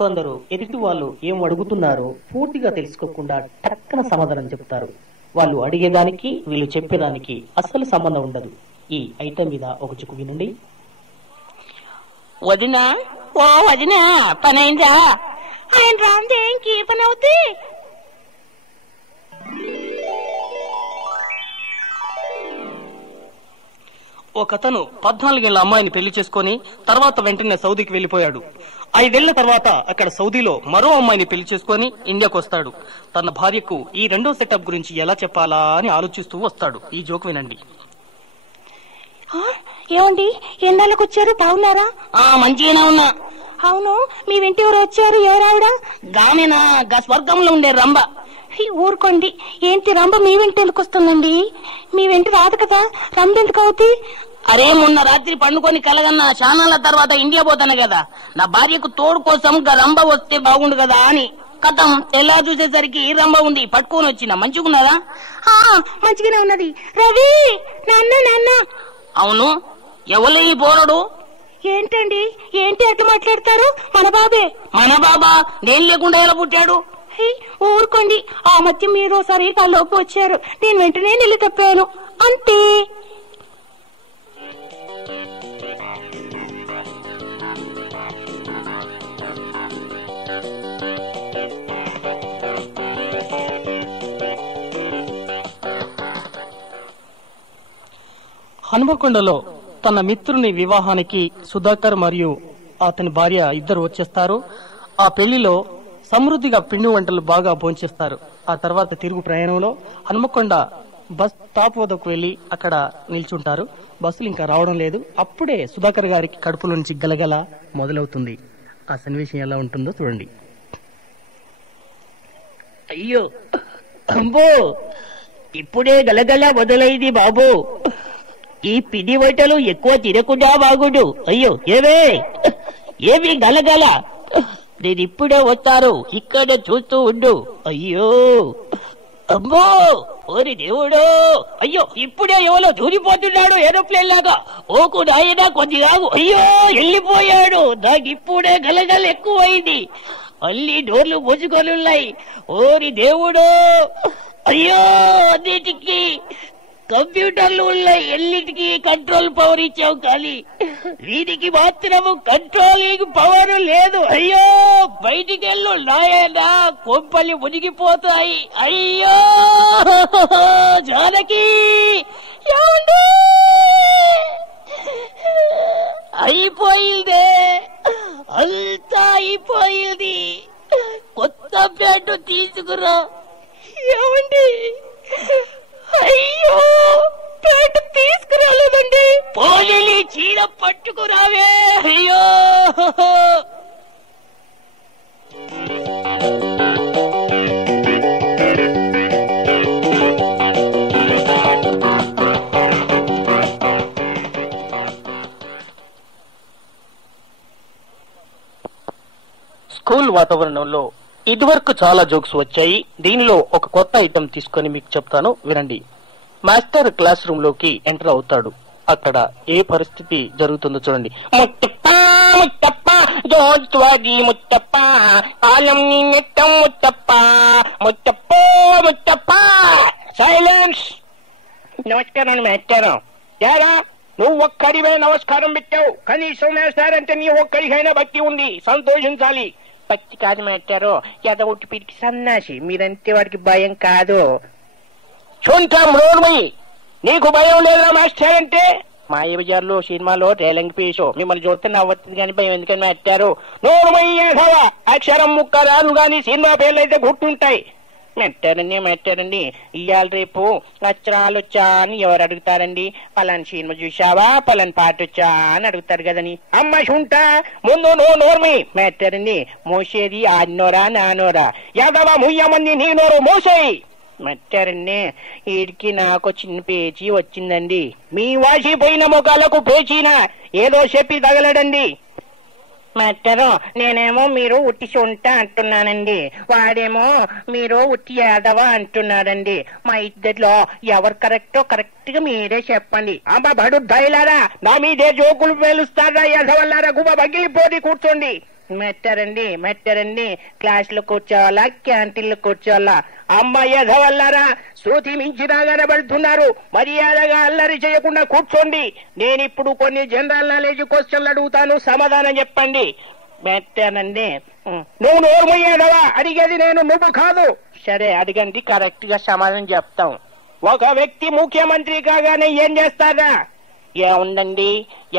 కొందరు ఎదుటి వాళ్ళు ఏం అడుగుతున్నారో పూర్తిగా తెలుసుకోకుండా టక్కన సమాధానం చెప్తారు. వాళ్ళు అడిగేదానికి వీళ్ళు చెప్పేదానికి అస్సలు సంబంధం ఉండదు. ఈ ఐటెం మీద ఒక చుక్కు వినండి. వదినా, ఓ వదినా, పనైందా? ఆయన రాందే ఇంకే పని అవుద్ది? ఒకతను 14 ఏళ్ల అమ్మాయిని పెళ్లి చేసుకుని తర్వాత వెంటనే సౌదీకి వెళ్లిపోయాడు. 5 ఏళ్ల తర్వాత అక్కడ సౌదీలో మరో అమ్మాయిని పెళ్లి చేసుకుని ఇండియాకు వస్తాడు. తన భార్యకు ఈ రెండో సెటప్ గురించి ఎలా చెప్పాలా అని ఆలోచిస్తూ వస్తాడు. ఈ జోక్ వినండి. ఏమండి, ఎన్నాళ్ళకు వచ్చారు? బాగున్నారా? మంచిగానే ఉన్నా. అవును, మీ వెంట ఎవరు వచ్చారు? ఎవరావిడ? గామెనా, గా స్వర్గంలో ఉండే రంభ. ఊరుకోండి, ఏంటి రంభ మీ వెంట ఎందుకు వస్తుందండి? మీ వెంట రాదు కదా, రంభ ఎందుకు అవుతుంది? అరే మొన్న రాత్రి పండుకొని కలగన్నా, చానాల తర్వాత ఇండియా పోతాను కదా, నా భార్యకు తోడు కోసం రంభ వస్తే బాగుండు కదా అని. కథం తెల్లా చూసేసరికి రంభ ఉంది, పట్టుకొని వచ్చిన. మంచిగున్నదా? మంచిగానే ఉన్నది. రవి, నాన్న నాన్న. అవును, ఎవరు ఈ పోరడు? ఏంటండి, ఏంటి అట్లా మాట్లాడతారు? మన బాబే. మన బాబా? నేను లేకుండా ఎలా పుట్టాడు? ఊరుకోండి, ఆ మధ్య మీరు ఒకసారి కల్లోకి వచ్చారు, నేను వెంటనే నిల్లు తప్పాను అంతే. హనుమకొండలో తన మిత్రుని వివాహానికి సుధాకర్ మరియు అతని భార్య ఇద్దరు వచ్చేస్తారు. ఆ పెళ్లిలో సమృద్ధిగా పిండి వంటలు బాగా భోంచేస్తారు. ఆ తర్వాత తిరుగు ప్రయాణంలో హనుమకొండ బస్ స్టాప్ వద్దకు వెళ్లి అక్కడ నిల్చుంటారు. బస్సులు ఇంకా రావడం లేదు. అప్పుడే సుధాకర్ గారికి కడుపులో నుంచి గలగల మొదలవుతుంది. ఆ సన్నివేశం ఎలా ఉంటుందో చూడండి. అయ్యో అంబో, ఇప్పుడే గలగల మొదలైంది బాబు. ఈ పిండి వంటలు ఎక్కువ తినకుండా బాగుడు. అయ్యో ఏమి గలగల, నేను ఇప్పుడే వస్తాను, ఇక్కడ చూస్తూ ఉండు. అయ్యో అమ్మో, ఓరి దేవుడు, అయ్యో ఇప్పుడే ఎవరో దూరిపోతున్నాడు ఏరోప్లేన్ లాగా. ఓకు నాయనా కొద్దిగా, అయ్యో వెళ్ళిపోయాడు. నాకు ఇప్పుడే గలగల ఎక్కువైంది, అల్లి డోర్లు మూసుకొని ఉన్నాయి. ఓరి దేవుడు, అయ్యో అన్నిటికీ కంప్యూటర్లు ఉన్నాయి, ఎన్నిటికీ కంట్రోల్ పవర్ ఇచ్చావు, కానీ వీటికి మాత్రము కంట్రోలింగ్ పవర్ లేదు. అయ్యో బయటికి వెళ్ళు నాయనా, కొంపల్లి మునిగిపోతాయి. అయ్యో జానకి, అయిపోయిందే, అంతా అయిపోయింది. కొత్త ప్యాంటు తీసుకురా. ఏమండి, అయ్యో ప్యాంటు తీసుకురాలేదండి. పోలీలి చీర పట్టుకురావే. అయ్యో స్కూల్ వాతావరణంలో ఇదివరకు చాలా జోక్స్ వచ్చాయి. దీనిలో ఒక కొత్త ఐటెం తీసుకొని మీకు చెప్తాను, వినండి. మాస్టర్ క్లాస్ రూమ్ లోకి ఎంటర్ అవుతాడు. అక్కడ ఏ పరిస్థితి జరుగుతుందో చూడండి. ముత్తప్ప ముత్తప్ప జోత్వాది ముత్తప్ప, కాలం నీ నెట్టం ముత్తప్ప, ముత్తప్ప ముత్తప్ప. సైలెన్స్. నమస్కారం మాస్టర్. యారా నువ్వు ఒక్కడివే నమస్కారం పెట్టావు, కనీసం మాస్టర్ అంటే నీ ఒక్కడికైనా భక్తి ఉంది, సంతోషించాలి. భక్తి కాదు మాస్టారు, ఎదవుటి పిరికి సన్నాసి, మీరంటే వాడికి భయం కాదు. చూంటాం రోడ్మయ్యి, నీకు భయం లేదా మాస్టర్ అంటే? మాయబజార్లో సినిమాలో రేలంగి పీసు, మిమ్మల్ని చూస్తే నవ్వుతుంది కానీ భయం ఎందుకని మాస్టారు? నోరుమయ్య అక్షరం ముక్క రాను గాని సినిమా పేర్లు అయితే గుర్తుంటాయి. మెట్టారండి ఇవాళ రేపు అక్షరాలు వచ్చా అని ఎవరు అడుగుతారండి? పలాని సినిమా చూసావా, పలాని పాట వచ్చా అని అడుగుతారు కదని. అమ్మ షుంటా ముందు నువ్వు నోర్మి. మెట్టారండి మోసేది ఆడినోరా నానోరా, యాదవ ముయ్యమంది నీ నోరు మోసేయి. మెట్టారండి వీడికి నాకు చిన్న పేచీ వచ్చిందండి. మీ వాసిపోయిన ముఖాలకు పేచీనా ఏదో చెప్పి తగలడండి. మాస్టరు నేనేమో మీరు ఉట్టి సొంట అంటున్నానండి, వాడేమో మీరు ఉట్టి యాదవ అంటున్నాడండి. మా ఇద్దరిలో ఎవరు కరెక్టో కరెక్ట్ గా మీరే చెప్పండి. అమ్మ బడు దయలారా, నా మీదే జోకులు పేలుస్తారా యాదవల్లారా, గుబ బగిలిపోయి కూర్చోండి. మెట్టారండి క్లాస్ లో కూర్చోవాలా, క్యాంటీన్ లో కూర్చోవాలా? అమ్మ యాదవల్లారా, శృతి మించినా కనబడుతున్నారు, మర్యాదగా అల్లరి చేయకుండా కూర్చోండి. నేను ఇప్పుడు కొన్ని జనరల్ నాలెడ్జ్ క్వశ్చన్లు అడుగుతాను, సమాధానం చెప్పండి. మెట్టానండి నువ్వు నోరుమయ్యాదవా, అడిగేది నేను, నువ్వు కాదు. సరే అడిగండి, కరెక్ట్ గా సమాధానం చెప్తాం. ఒక వ్యక్తి ముఖ్యమంత్రి కాగానే ఏం చేస్తారా? ఏముందండి,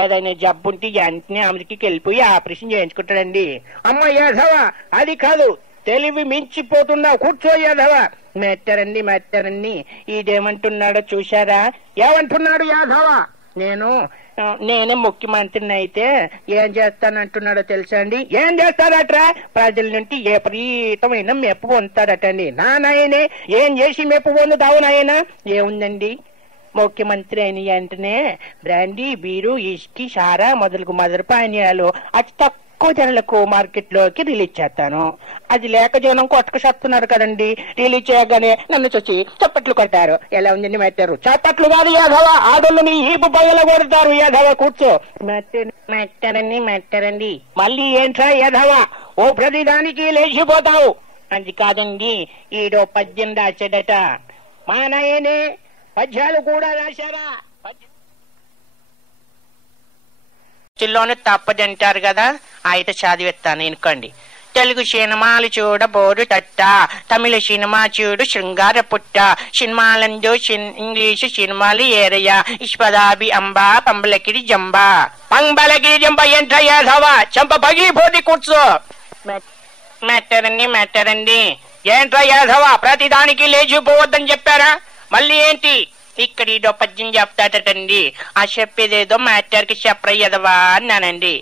ఏదైనా జబ్బుంటే వెంటనే అమెరికాకి వెళ్ళిపోయి ఆపరేషన్ చేయించుకుంటాడండి. అమ్మ యాదవ అది కాదు, తెలివి మించిపోతున్నావు, కూర్చో యాదవ. మెట్టారండి ఇదేమంటున్నాడో చూశారా? ఏమంటున్నాడు యాదవ? నేనే ముఖ్యమంత్రిని అయితే ఏం చేస్తానంటున్నాడో తెలుసా అండి? ఏం చేస్తాడట్రా? ప్రజల నుండి విపరీతమైన మెప్పు పొందుతాడటండి. నా నాయనే ఏం చేసి మెప్పు పొందుతావు నాయన? ఏముందండి, ముఖ్యమంత్రి అయిన వెంటనే బ్రాండీ, బీరు, ఇస్కీ, సారా మొదలగు మదర్ పానీయాలు అతి తక్కువ ధరలకు మార్కెట్ లోకి రిలీజ్ చేస్తాను. అది లేక జనం కొట్టకు చెప్తున్నారు కదండి. రిలీజ్ చేయగానే నన్ను చూసి చప్పట్లు కొట్టారు. ఎలా ఉందండి మెట్టారు? చప్పట్లు కాదు యాదవ, ఆడోళ్ళు నీ ఈపు బయలు కొడతారు. యాదవ కూర్చో. మెట్టారండి మళ్ళీ ఏంట్రా యాదవ, ఓ ప్రతిదానికి లేచిపోతావు? అది కాదండి, ఈడో పద్యం రాశాడట. మా నాయనే పద్యాలు కూడా రాశారా? చిల్లోనే తప్పదంటారు కదా, అయితే చదివేస్తాను ఎనుకోండి. తెలుగు సినిమాలు చూడబోడు తట్ట, తమిళ సినిమా చూడు శృంగార పుట్ట, సినిమాలందు ఇంగ్లీషు సినిమాలు ఏరయ్య, ఇష్పదాబి అంబా పంబలకిరి జంబా. పంబలకిరి జంబ ఏంట్రయ్యాధవా, చంప పగిలిపోతే కూర్చో. మెట్టారండి ఏంట్రా యాదవా, ప్రతిదానికి లేచిపోవద్దని చెప్పారా? మళ్ళీ ఏంటి? ఇక్కడ ఇదో పద్యం చెప్తాటండి, ఆ చెప్పేదేదో మాస్టర్కి చెప్పరయ్యదవా అన్నానండి.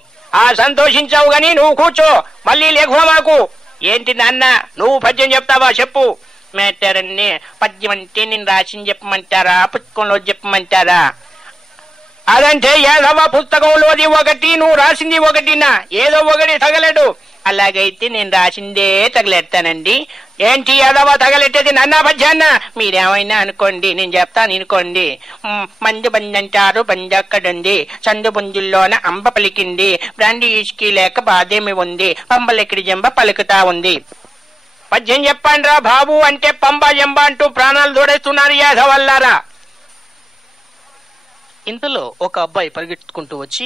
ఆ సంతోషించావు గాని నువ్వు కూర్చో, మళ్ళీ లేకువా మాకు. ఏంటి నాన్న, నువ్వు పద్యం చెప్తావా? చెప్పు. మేటారన్ని పద్యం అంటే నేను రాసింది చెప్పమంటారా, పుస్తకంలో చెప్పమంటారా? అదంటే ఏదవ పుస్తకంలోది ఒకటి, నువ్వు రాసింది ఒకటినా? ఏదో ఒకటి తగలడు. అలాగైతే నేను రాసిందే తగలెడతానండి. ఏంటి ఏదవ తగలెట్టేది నన్నా పద్యాన్న? మీరేమైనా అనుకోండి, నేను చెప్తాను అనుకోండి. మందు బందంటారు, బంది అక్కడుంది, సందు బుంజుల్లోన అంబ పలికింది, బ్రాండి ఇసుకి లేక బాధేమి ఉంది, పంబలెక్కడి జంబ పలుకుతా ఉంది. పద్యం చెప్పండి రా బాబు అంటే పంబ జంబ అంటూ ప్రాణాలు దూడేస్తున్నారు యాదవల్లారా. ఇంతలో ఒక అబ్బాయి పరిగెత్తుకుంటూ వచ్చి,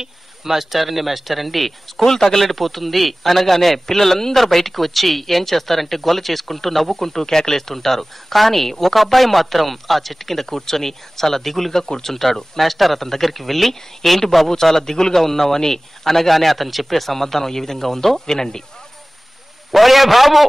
మాస్టర్ అండి స్కూల్ తగలడిపోతుంది అనగానే పిల్లలందరూ బయటికి వచ్చి ఏం చేస్తారంటే గొల్ల చేసుకుంటూ నవ్వుకుంటూ కేకలేస్తుంటారు. కానీ ఒక అబ్బాయి మాత్రం ఆ చెట్టు కింద కూర్చొని చాలా దిగులుగా కూర్చుంటాడు. మాస్టర్ అతని దగ్గరికి వెళ్లి, ఏంటి బాబు చాలా దిగులుగా ఉన్నావని అనగానే అతను చెప్పే సమాధానం ఏ విధంగా ఉందో వినండి. ఓరే బాబు,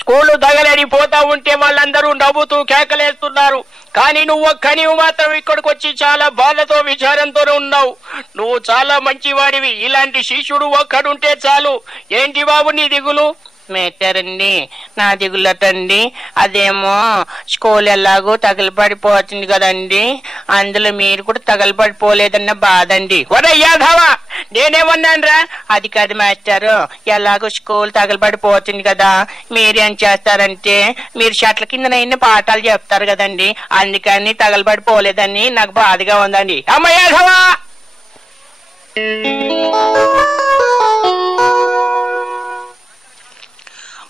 స్కూలు తగలడిపోతా ఉంటే వాళ్ళందరూ నవ్వుతూ కేకలేస్తున్నారు, కానీ నువ్వు మాత్రం ఇక్కడికి వచ్చి చాలా బాధతో విచారంతో ఉన్నావు. నువ్వు చాలా మంచివాడివి, ఇలాంటి శిష్యుడు ఒక్కడుంటే చాలు. ఏంటి బాబు నీ దిగులు? మేటారండి నా దిగులటండి, అదేమో స్కూల్ ఎలాగో తగలబడిపోతుంది కదండి, అందులో మీరు కూడా తగలబడిపోలేదన్న బాధ అండి. ఒరయ్యాధవా, నేనేమన్నాను రా? అది కాదు మాస్టారు, ఎలాగో స్కూల్ తగలబడిపోతుంది కదా, మీరేం చేస్తారంటే మీరు షట్ల కింద పాఠాలు చెప్తారు కదండి, అందుకని తగలబడిపోలేదని నాకు బాధగా ఉందండి. అమ్మయ్యాధవా!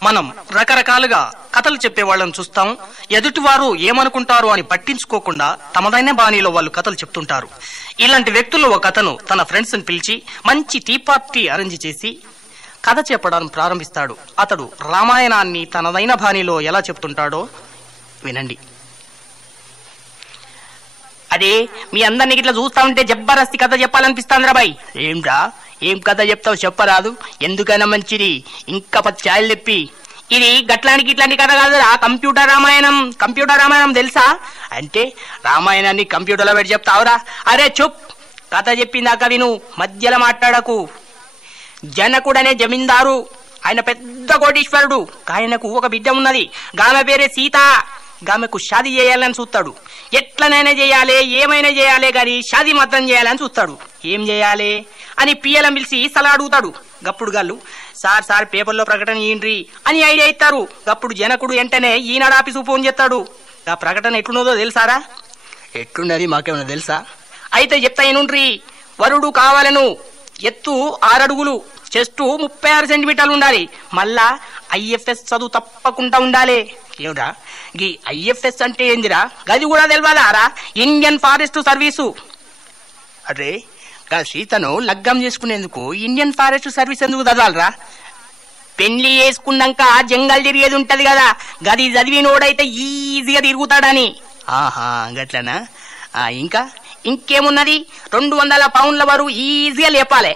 మనం రకరకాలుగా కథలు చెప్పే వాళ్ళని చూస్తాం. ఎదుటివారు ఏమనుకుంటారు అని పట్టించుకోకుండా తమదైన బాణీలో వాళ్ళు కథలు చెప్తుంటారు. ఇలాంటి వ్యక్తుల్లో ఒక అతను తన ఫ్రెండ్స్ ని పిలిచి మంచి టీ పార్టీ అరేంజ్ చేసి కథ చెప్పడం ప్రారంభిస్తాడు. అతడు రామాయణాన్ని తనదైన బాణీలో ఎలా చెప్తుంటాడో వినండి. అదే మీ అందరినీ ఇట్లా చూస్తా ఉంటే జబర్దస్తి కథ చెప్పాలనిపిస్తాందిరా బాయ్. ఏంట్రా, ఏం కథ చెప్తావు చెప్పరాదు? ఎందుకైనా మంచిది, ఇంకా 10 ఛాయలు చెప్పి. ఇది గట్లానికి ఇట్లాంటి కథ కాదురా, కంప్యూటర్ రామాయణం తెలుసా? అంటే రామాయణాన్ని కంప్యూటర్లో పెట్టి చెప్తావురా? అరే చూప్, కథ చెప్పిందాక విను, మధ్యలో మాట్లాడకు. జనకుడనే జమీందారు, ఆయన పెద్ద కోటీశ్వరుడు. ఆయనకు ఒక బిడ్డ ఉన్నది, గామె పేరే సీత. గామెకు షాదీ చేయాలని చూస్తాడు. ఎట్లనైనా చేయాలి, ఏమైనా చేయాలి, కానీ షాదీ మాత్రం చేయాలని చూస్తాడు. ఏం చేయాలి అని పియ్యలం పిలిచి సలహా అడుగుతాడు. గప్పుడు గాళ్ళు సార్ పేపర్లో ప్రకటన ఇయ్యండ్రి అని ఐడియా ఇస్తారు. గప్పుడు జనకుడు వెంటనే ఈనాడు ఆఫీసు ఫోన్ చేస్తాడు. ఆ ప్రకటన ఎట్లున్నదో తెలుసారా? ఎట్లున్నది మాకేమన్నా తెలుసా? అయితే చెప్తా ఏనుండ్రి. వరుడు కావాలను, ఎత్తు 6 అడుగులు, చెస్ట్ 36 సెంటీమీటర్లు ఉండాలి, మళ్ళా IFS చదువు తప్పకుండా ఉండాలి. ఏమిరా గీ IFS అంటే ఏందిరా? గది కూడా తెలియదారా? Indian forest service. అరే గా సీతను లగ్గం చేసుకునేందుకు ఇండియన్ ఫారెస్ట్ సర్వీస్ ఎందుకు చదవాలరా? పెళ్లి చేసుకున్నాక జంగల్ తిరిగేది ఉంటది కదా, గది చదివినోడైతే ఈజీగా తిరుగుతాడని. ఆహా గట్లనా? ఇంకేమున్నది, 200 పౌండ్ల వరకు ఈజీగా లేపాలి.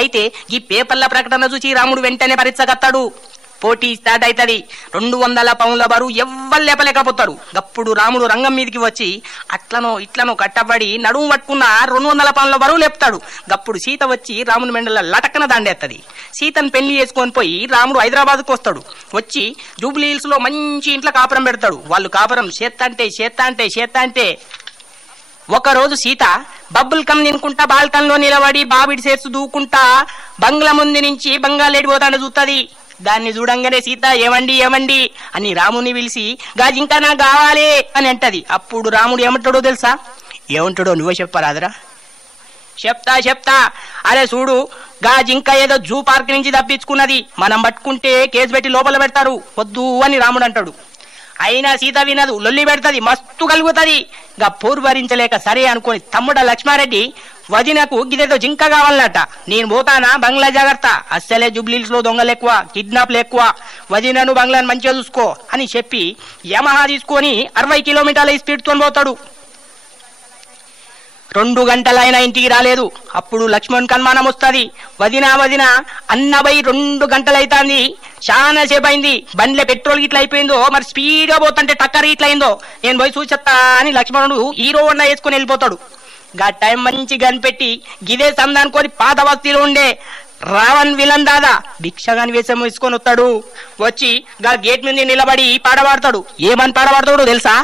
అయితే ఈ పేపర్ల ప్రకటన చూసి రాముడు వెంటనే పరీక్షగత్తాడు. పోటీ స్టార్ట్ అవుతుంది. 200 పౌండ్ల బరువు ఎవ్వరు లేపలేకపోతారు. గప్పుడు రాముడు రంగం మీదకి వచ్చి అట్లనో ఇట్లనో కట్టబడి నడుము పట్టుకున్న 200 పౌండ్ల బరువు లేపుతాడు. గప్పుడు సీత వచ్చి రాముని మెండల లటక్కన దాండేస్తుంది. సీతను పెళ్లి చేసుకొని పోయి రాముడు హైదరాబాద్కు వస్తాడు. వచ్చి జూబ్లీ హిల్స్ లో మంచి ఇంట్లో కాపురం పెడతాడు. వాళ్ళు కాపురం చేత్తా ఒక రోజు సీత బబ్బుల్ కమ్ తినుకుంటా బాల్కన్లో నిలబడి బాబిడి చేర్చు దూకుంటా బంగ్లా ముందు నుంచి బంగాళేడిపోతాను చూస్తుంది. దాన్ని చూడంగానే సీత ఏమండి అని రాముని పిలిచి గాజింకా నాకు కావాలి అని అంటది. అప్పుడు రాముడు ఏమంటాడో తెలుసా? ఏమంటాడో నువ్వే చెప్పరాదరా? చెప్తా. అరే చూడు, గాజింకా ఏదో జూ పార్క్ నుంచి తప్పించుకున్నది, మనం పట్టుకుంటే కేసు పెట్టి లోపల పెడతారు, వద్దు అని రాముడు అంటాడు. అయినా సీత వినదు, లొల్లి పెడతది, మస్తు కలుగుతుంది. పూర్ భరించలేక సరే అనుకుని తమ్ముడ లక్ష్మారెడ్డి వదినకు గిదేదో జింక కావాలన్నట. నేను పోతానా బంగ్లా జాగ్రత్త, అస్సలే జూబ్లీస్ లో దొంగలు ఎక్కువ, కిడ్నాప్లు ఎక్కువ, వదినను బంగ్లాను మంచిగా చూసుకో అని చెప్పి యమహా తీసుకొని 60 కిలోమీటర్ల స్పీడ్ తో పోతాడు. 2 గంటలైనా ఇంటికి రాలేదు. అప్పుడు లక్ష్మణ్ కన్మానం వస్తుంది. వదిన అన్నబై 2 గంటలైతాంది, చాలా సేపు అయింది, బండ్లే పెట్రోల్ గిట్లా అయిపోయిందో, మరి స్పీడ్ గా పోతుంటే టక్కర్ ఇట్లా అయిందో, నేను పోయి చూసేస్తా అని లక్ష్మణుడు హీరో హోండా వేసుకుని వెళ్ళిపోతాడు. గా టైం మంచి కనిపెట్టి గిదే సందానుకొని పాత బస్తీలో ఉండే రావణ్ విలన్ దాదా భిక్షగాని వేషం వేసుకొని వస్తాడు. వచ్చి గా గేట్ మీద నిలబడి పాట పాడతాడు. ఏమని పాట పాడతాడు తెలుసా?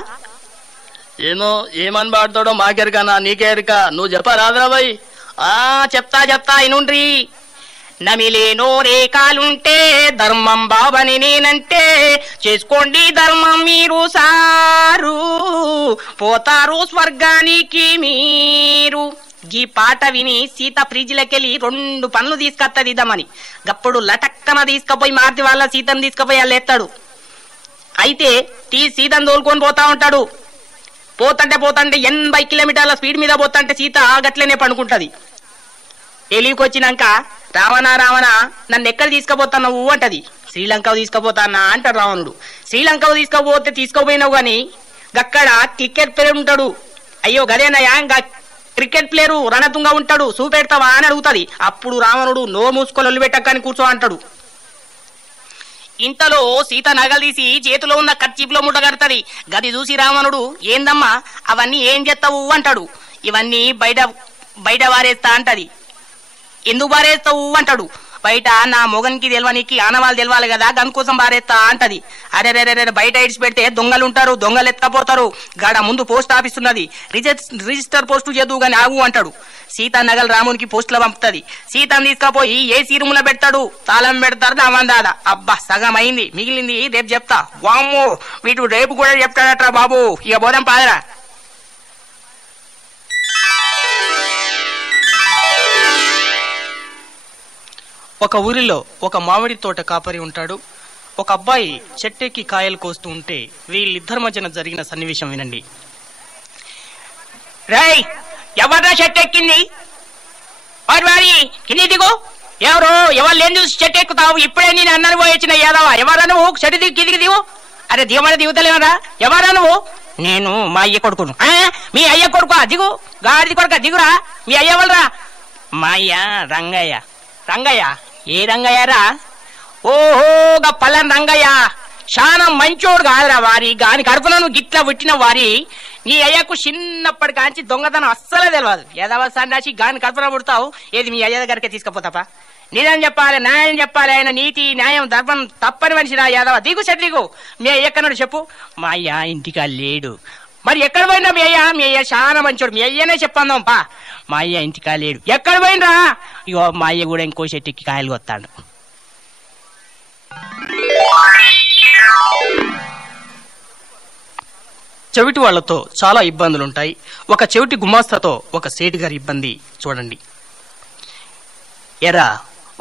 ఏమో ఏమని పాడతాడో మాకెరకనా నీకెరక, నువ్వు చెప్పరాదురా బాయ్. చెప్తా ఇనుండ్రి. నమిలేనో రేఖాలుంటే ధర్మం బాబని నేనంటే, చేసుకోండి ధర్మం మీరు సారు, పోతారు స్వర్గానికి మీరు. ఈ పాట విని సీత ఫ్రిడ్జ్లకెళ్ళి 2 పనులు తీసుకొత్తది ఇద్దామని. గప్పుడు లటక్కన తీసుకుపోయి మార్తి వాళ్ళ సీతను తీసుకుపోయి వాళ్ళు ఎత్తాడు. అయితే సీతను తోలుకొని పోతా ఉంటాడు. పోతంటే 80 కిలోమీటర్ల స్పీడ్ మీద పోతంటే సీత గట్లనే పండుకుంటది. ఎలికొచ్చినాక రావణ నన్ను ఎక్కడ తీసుకుపోతావు అంటది. శ్రీలంక తీసుకుపోతానా అంటాడు రావణుడు. శ్రీలంక తీసుకుపోయినావు గాని గక్కడ క్రికెట్ ప్లేయర్ ఉంటాడు. అయ్యో గదేనయ్యా, ఇంకా క్రికెట్ ప్లేయరు రణతుంగా ఉంటాడు, చూపెడతావా అని అడుగుతుంది. అప్పుడు రావణుడు నో మూసుకొని ఒళ్ళుపెట్టకని కూర్చో అంటాడు. ఇంతలో సీత నగలు తీసి చేతిలో ఉన్న కర్చీపులో ముట్ట కడతది. గది చూసి రావణుడు ఏందమ్మా అవన్నీ ఏం చేస్తావు అంటాడు. ఇవన్నీ బయట వారేస్తా అంటది. ఎందుకు బారేస్తావు అంటాడు. బయట నా మొగనికి తెలవనికి ఆనవాళ్ళు తెలవాలి కదా, దానికోసం బారేస్తా అంటది. అరే బయట ఇడిచి పెడితే దొంగలు ఉంటారు, దొంగలు ఎత్తకపోతారు. గాడ ముందు పోస్ట్ ఆఫీస్ ఉన్నది, రిజిస్టర్ పోస్టు చేద్దు గాని ఆగు అంటాడు. సీత నగలు రామునికి పోస్టులో పంపుతుంది. సీతను తీసుకపోయి ఏసీ రూమ్ లో పెడతాడు. తాళం పెడతారు రావణ్ దాదా. అబ్బా సగం అయింది, మిగిలింది రేపు చెప్తా. వామ్మో వీటు రేపు కూడా చెప్తాడట్రా బాబు. ఇక బోధం పాదరా. ఒక ఊరిలో ఒక మామిడి తోట కాపరి ఉంటాడు. ఒక అబ్బాయి చెట్టెక్కి కాయలు కోస్తూ ఉంటే వీళ్ళిద్దరి మధ్యన జరిగిన సన్నివేశం వినండి. రేయ్ ఎవరా చెట్టెక్కింది? వారి కింది దిగు. ఎవరు లేని చూసి చెట్టు ఎక్కుతావు? ఇప్పుడే నేను అన్నది పోయొచ్చిన యాదవా. ఎవరా నువ్వు? చెట్టు దిగు, కిందికి దిగు. అరే దిగమని దిగుతలేవరా? ఎవరా నువ్వు? నేను మా అయ్య కొడుకును. మీ అయ్య కొడుకు? దిగు, గాడిది కొడుక దిగురా. మీ అయ్య వాళ్ళరా? మా అయ్య రంగయ్య. ఏ రంగయ్యరా? ఓహో గా పల్లెన్ రంగయ్య. చాలా మంచోడు కాదురా వారి. గాని కడుపులో నువ్వు గిట్లా పుట్టిన వారి. నీ అయ్యకు చిన్నప్పటి కాంచి దొంగతనం అస్సలే తెలియదు. ఏదవ సండాసి గాని కడుపున పుడతావు. ఏది మీ అయ్య దగ్గరికి తీసుకుపోతాపా? నిజం చెప్పాలి, న్యాయం చెప్పాలి. ఆయన నీతి న్యాయం ధర్మం తప్పని మనిషి రా యాదవ. దిగు చెట్టు దిగు. మీ అయ్య ఎక్కన్నాడు చెప్పు. మా అయ్య ఇంటికా లేడు. మరి ఎక్కడ పోయినా మీ అయ్య? మీ అయ్య చాలా మంచోడు, మీ అయ్యనే చెప్పందాం పా. మా అయ్య ఇంటికా లేడు. ఎక్కడ పోయినరా? ఇగో మా అయ్య కూడా ఇంకో చెట్టుకి కాయలు కొత్తాడు. చెవిటి వాళ్లతో చాలా ఇబ్బందులుంటాయి. ఒక చెవిటి గుమాస్తాతో ఒక సేటు గారి ఇబ్బంది చూడండి. ఎరా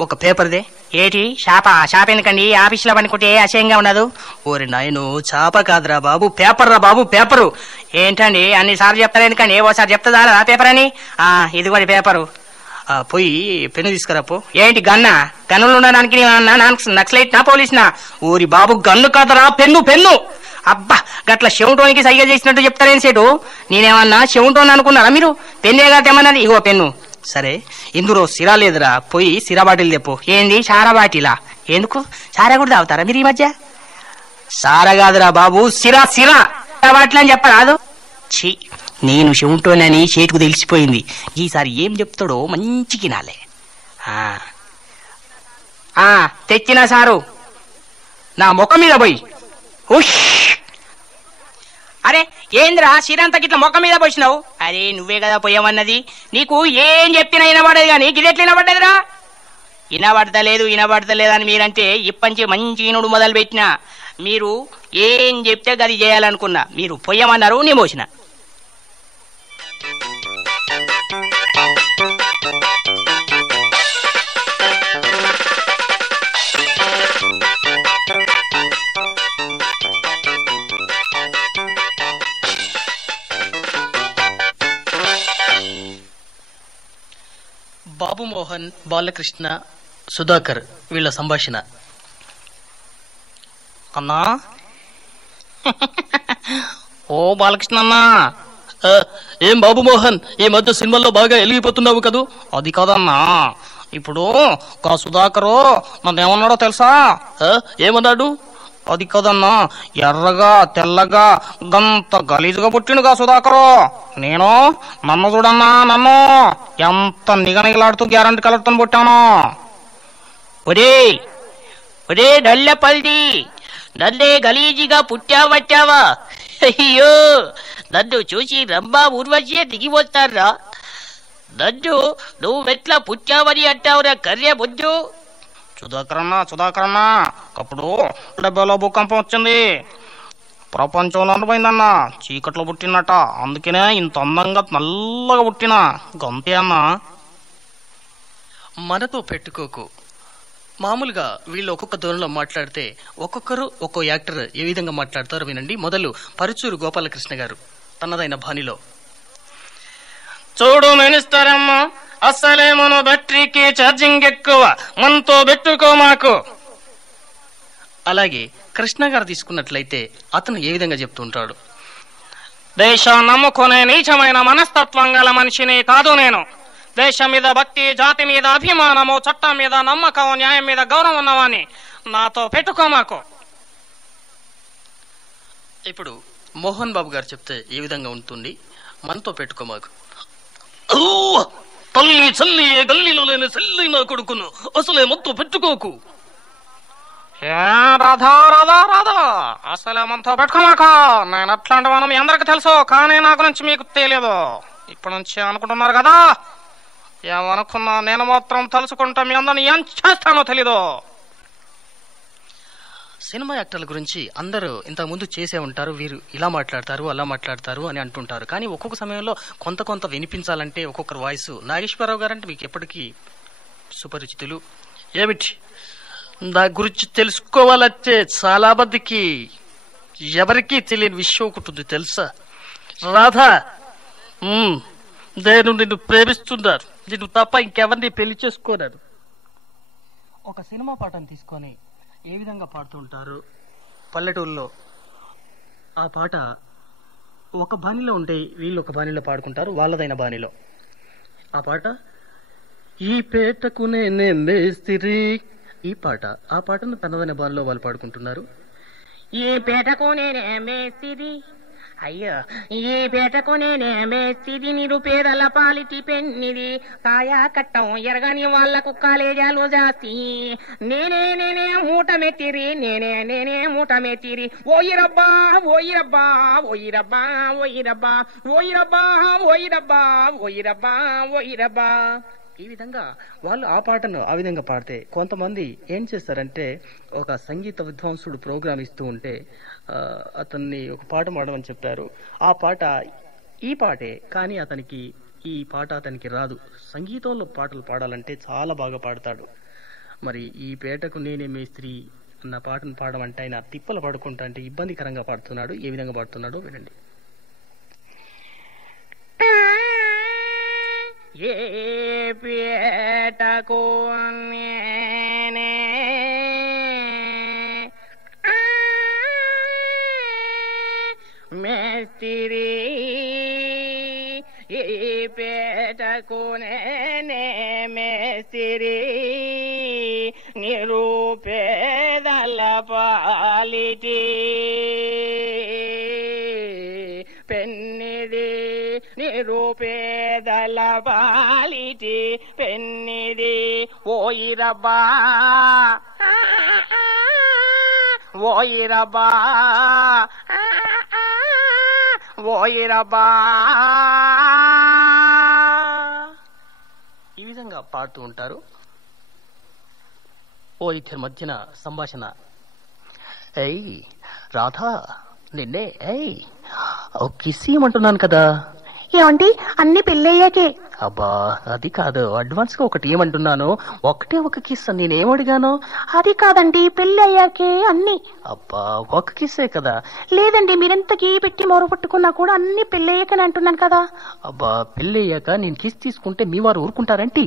ఒక పేపర్దే. ఏటి షాప ఎందుకండి? ఆఫీసులో పనుకుంటే అసహ్యంగా ఉండదు. ఓరి నాయను చాప కాదురా బాబు, పేపర్ రా బాబు, పేపరు. ఏంటండి అన్నిసార్లు చెప్తారు ఎందుకండి? ఓసారి చెప్తుందా ఆ పేపర్ అని? ఇదిగోండి పేపరు. పోయి పెన్ను తీసుకురాపో. ఏంటి గన్నులు ఉండడానికి నక్సలైట్ నా పోలీసునా? ఓరి బాబు గన్ను కాదరా, పెన్ను. అబ్బా గట్ల చెవుటోనికి సైగ చేసినట్టు చెప్తారేం సేటు? నేనేమన్నా చెవుటోని అనుకున్నారా మీరు? పెన్నేగా తెమ్మన్నది. ఇగో పెన్ను. సరే ఇందులో సిరా లేదురా, పోయి సిరా బాటిల్ తెపో. ఏంది సారా బాటిలా? ఎందుకు? సారా కూడా తాగుతారా మీరు ఈ మధ్య? సారా కాదురా బాబు, సిరా బాటిల్ అని చెప్పరాదు. ఛీ, నేను చెవుటోనని చేటుకు తెలిసిపోయింది. ఈసారి ఏం చెప్తాడో మంచి కినాలే. తెచ్చిన సారు నా ముఖం మీద పోయి. అరే ఏంద్రా సిరంతా గిట్ల ముఖం మీద పోసినావు? అరే నువ్వే కదా పోయామన్నది. నీకు ఏం చెప్పినా వినబడదు కానీ గిదెట్లు వినబడ్డదిరా? వినబడతలేదు అని మీరంటే ఇప్పంచి మంచి ఈనుడు మొదలు పెట్టినా. మీరు ఏం చెప్తే గది చేయాలనుకున్నా. మీరు పోయామన్నారు, నీ మోసిన. బాబు మోహన్, బాలకృష్ణ, సుధాకర్ వీళ్ళ సంభాషణ. అన్నా ఓ బాలకృష్ణ అన్నా. ఏం బాబు మోహన్, ఈ మధ్య సినిమాల్లో బాగా ఎలిగిపోతున్నావు కదూ? అది కాదన్నా, ఇప్పుడు కా సుధాకరు నన్నేమన్నాడో తెలుసా? ఏమన్నాడు? అది కదన్నా, ఎర్రగా తెల్లగా గంత గలీజుగా పుట్టిండుగా సుధాకరు. నన్ను చూడన్నా, నన్ను ఎంత నిగనిగలాడుతూ గ్యారంటీ కలర్తో పుట్టాను. ఒరే ఒరే నల్లపల్లి, నన్నే గలీజిగా పుట్టావచ్చావా? అయ్యో, నన్ను చూసి రంభా ఊర్వశే దిగి వస్తారా? నన్ను నువ్వెట్లా పుట్టావని అంటావురా కర్రె బుద్ధు? సుధాకరన్నా అప్పుడు 70లో భూకంపం వచ్చింది. ప్రపంచంలో పోయిందన్నా, చీకట్లో పుట్టినట. అందుకనే ఇంత అందంగా నల్లగా పుట్టినా గంతే అన్నా. మనతో పెట్టుకోకు. మామూలుగా వీళ్ళు ఒక్కొక్క ధోరణిలో మాట్లాడితే ఒక్కొక్కరు ఒక్కో యాక్టర్ ఏ విధంగా మాట్లాడతారో వినండి. మొదలు పరుచూరు గోపాలకృష్ణ గారు తనదైన బాణిలో. చూడు మినిస్టర్ అమ్మ, అసలే మన బ్యాటరీకి ఛార్జింగ్ ఎక్కువ, మనతో పెట్టుకో మాకు. అలాగే కృష్ణ గారు తీసుకున్నట్లయితే అతను ఏ విధంగా చెప్తుంటాడు? దేశం నమ్ముకునే నీచమైన మనస్తత్వం గల మనిషిని కాదు నేను. దేశం మీద భక్తి, జాతి మీద అభిమానము, చట్టం మీద నమ్మకం, న్యాయం మీద గౌరవం ఉన్నవాని. నాతో పెట్టుకో మాకు. ఇప్పుడు మోహన్ బాబు గారు చెప్తే ఏ విధంగా ఉంటుంది? మనతో పెట్టుకో మాకు. తల్లి చల్లి గల్లీలో లేని చెల్లి నా కొడుకును అసలే మనతో పెట్టుకోకు. రాధా అసలే మనతో పెట్టుకోమాక. నేను అట్లాంటి మనం మీ అందరికి తెలుసు, కానీ నా గురించి మీకు తెలియదు. ఇప్పటి నుంచి అనుకుంటున్నారు కదా, ఏమనుకున్నా నేను మాత్రం తలుచుకుంటా మీ అందరిని ఏం చేస్తానో తెలీదు. సినిమా యాక్టర్ల గురించి అందరూ ఇంతకు ముందు చేసే ఉంటారు, వీరు ఇలా మాట్లాడతారు అలా మాట్లాడతారు అని అంటుంటారు. కానీ ఒక్కొక్క సమయంలో కొంత వినిపించాలంటే ఒక్కొక్కరు వాయిస్. నాగేశ్వరరావు గారు అంటే మీకు ఎప్పటికీ సుపరిచితులు. ఏమిటి నా గురించి తెలుసుకోవాలంటే చాలా మందికి ఎవరికీ తెలియని విషయం ఒకటి ఉంది తెలుసా రాధా? నేను నిన్ను ప్రేమిస్తున్నాను. నిన్ను తప్ప ఇంకెవరిని పెళ్లి చేసుకోనాను. ఒక సినిమా పాటను తీసుకొని ఏ విధంగా పాడుతుంటారు పల్లెటూరులో. ఆ పాట ఒక బాణిలో ఉంటే వీళ్ళు ఒక బాణిలో పాడుకుంటారు, వాళ్ళదైన బాణిలో. ఆ పాట ఈ పేటకు నేనే మేస్తిరి, ఈ పాట. ఆ పాటను తనదైన బాణిలో వాళ్ళు పాడుకుంటున్నారు. ఈ పేటకు నేనే మేస్తిరి, అయ్యో ఈ పేటకు నేనే మేస్తిరి, నిరుపేదల పాలిటి పెన్నిది, కాయా కట్టం ఎరగని వాళ్లకు కాలేజాలు జాస్తి, నేనే మూట మెత్తిరి, నేనే మూట మెత్తిరి. ఓయిరబ్బా ఓయిరబ్బా ఓయిరబ్బా ఓయిరబ్బా ఓయిరబ్బా ఓయిరబ్బా ఓయిరబ్బా ఓయిరబ్బా. ఈ విధంగా వాళ్ళు ఆ పాటను ఆ విధంగా పాడితే, కొంతమంది ఏం చేస్తారంటే ఒక సంగీత విద్వాంసుడు ప్రోగ్రామ్ ఇస్తూ ఉంటే అతన్ని ఒక పాట పాడమని చెప్పారు. ఆ పాట ఈ పాటే, కానీ ఈ పాట అతనికి రాదు. సంగీతంలో పాటలు పాడాలంటే చాలా బాగా పాడతాడు. మరి ఈ పేటకు నేనే మేస్త్రి అన్న పాటను పాడమంటే ఆయన తిప్పలు పడుకుంటా అంటే ఇబ్బందికరంగా పాడుతున్నాడు. ఏ విధంగా పాడుతున్నాడో వినండి. ఏ పేటకు నేనే మేస్తిరి, ఏ పేటకు నేనే మేస్తిరి, నిరుపేదల పాలిటి పెన్నిది, నిరుపేదల పాలిటి పెన్నిది. ఓయిరబ్బా ఓయిరబ్బా ఓయిరబ్బా. ఈ విధంగా పాడుతూ ఉంటారు. ఓ ఇద్దరి మధ్యన సంభాషణ. ఏయ్ రాధా, నిన్నే ఓ కిస్ ఇవ్వమంటున్నాను కదా. ఏమండి, అన్ని పెళ్ళయ్యాకే. అబ్బా అది కాదు, అడ్వాన్స్ గా ఒకటి ఏమంటున్నాను. ఒకటే ఒక కిస్ నేనేమడిగాను? అది కాదండి, పెళ్లి అయ్యాకే అన్ని. అబ్బా ఒక కిస్సే కదా. లేదండి, మీరెంత గీ పెట్టి మొర పట్టుకున్నా కూడా అన్ని పెళ్ళయ్యాకని అంటున్నాను కదా. అబ్బా పెళ్ళయ్యాక నేను కిస్ తీసుకుంటే మీ వారు ఊరుకుంటారంటే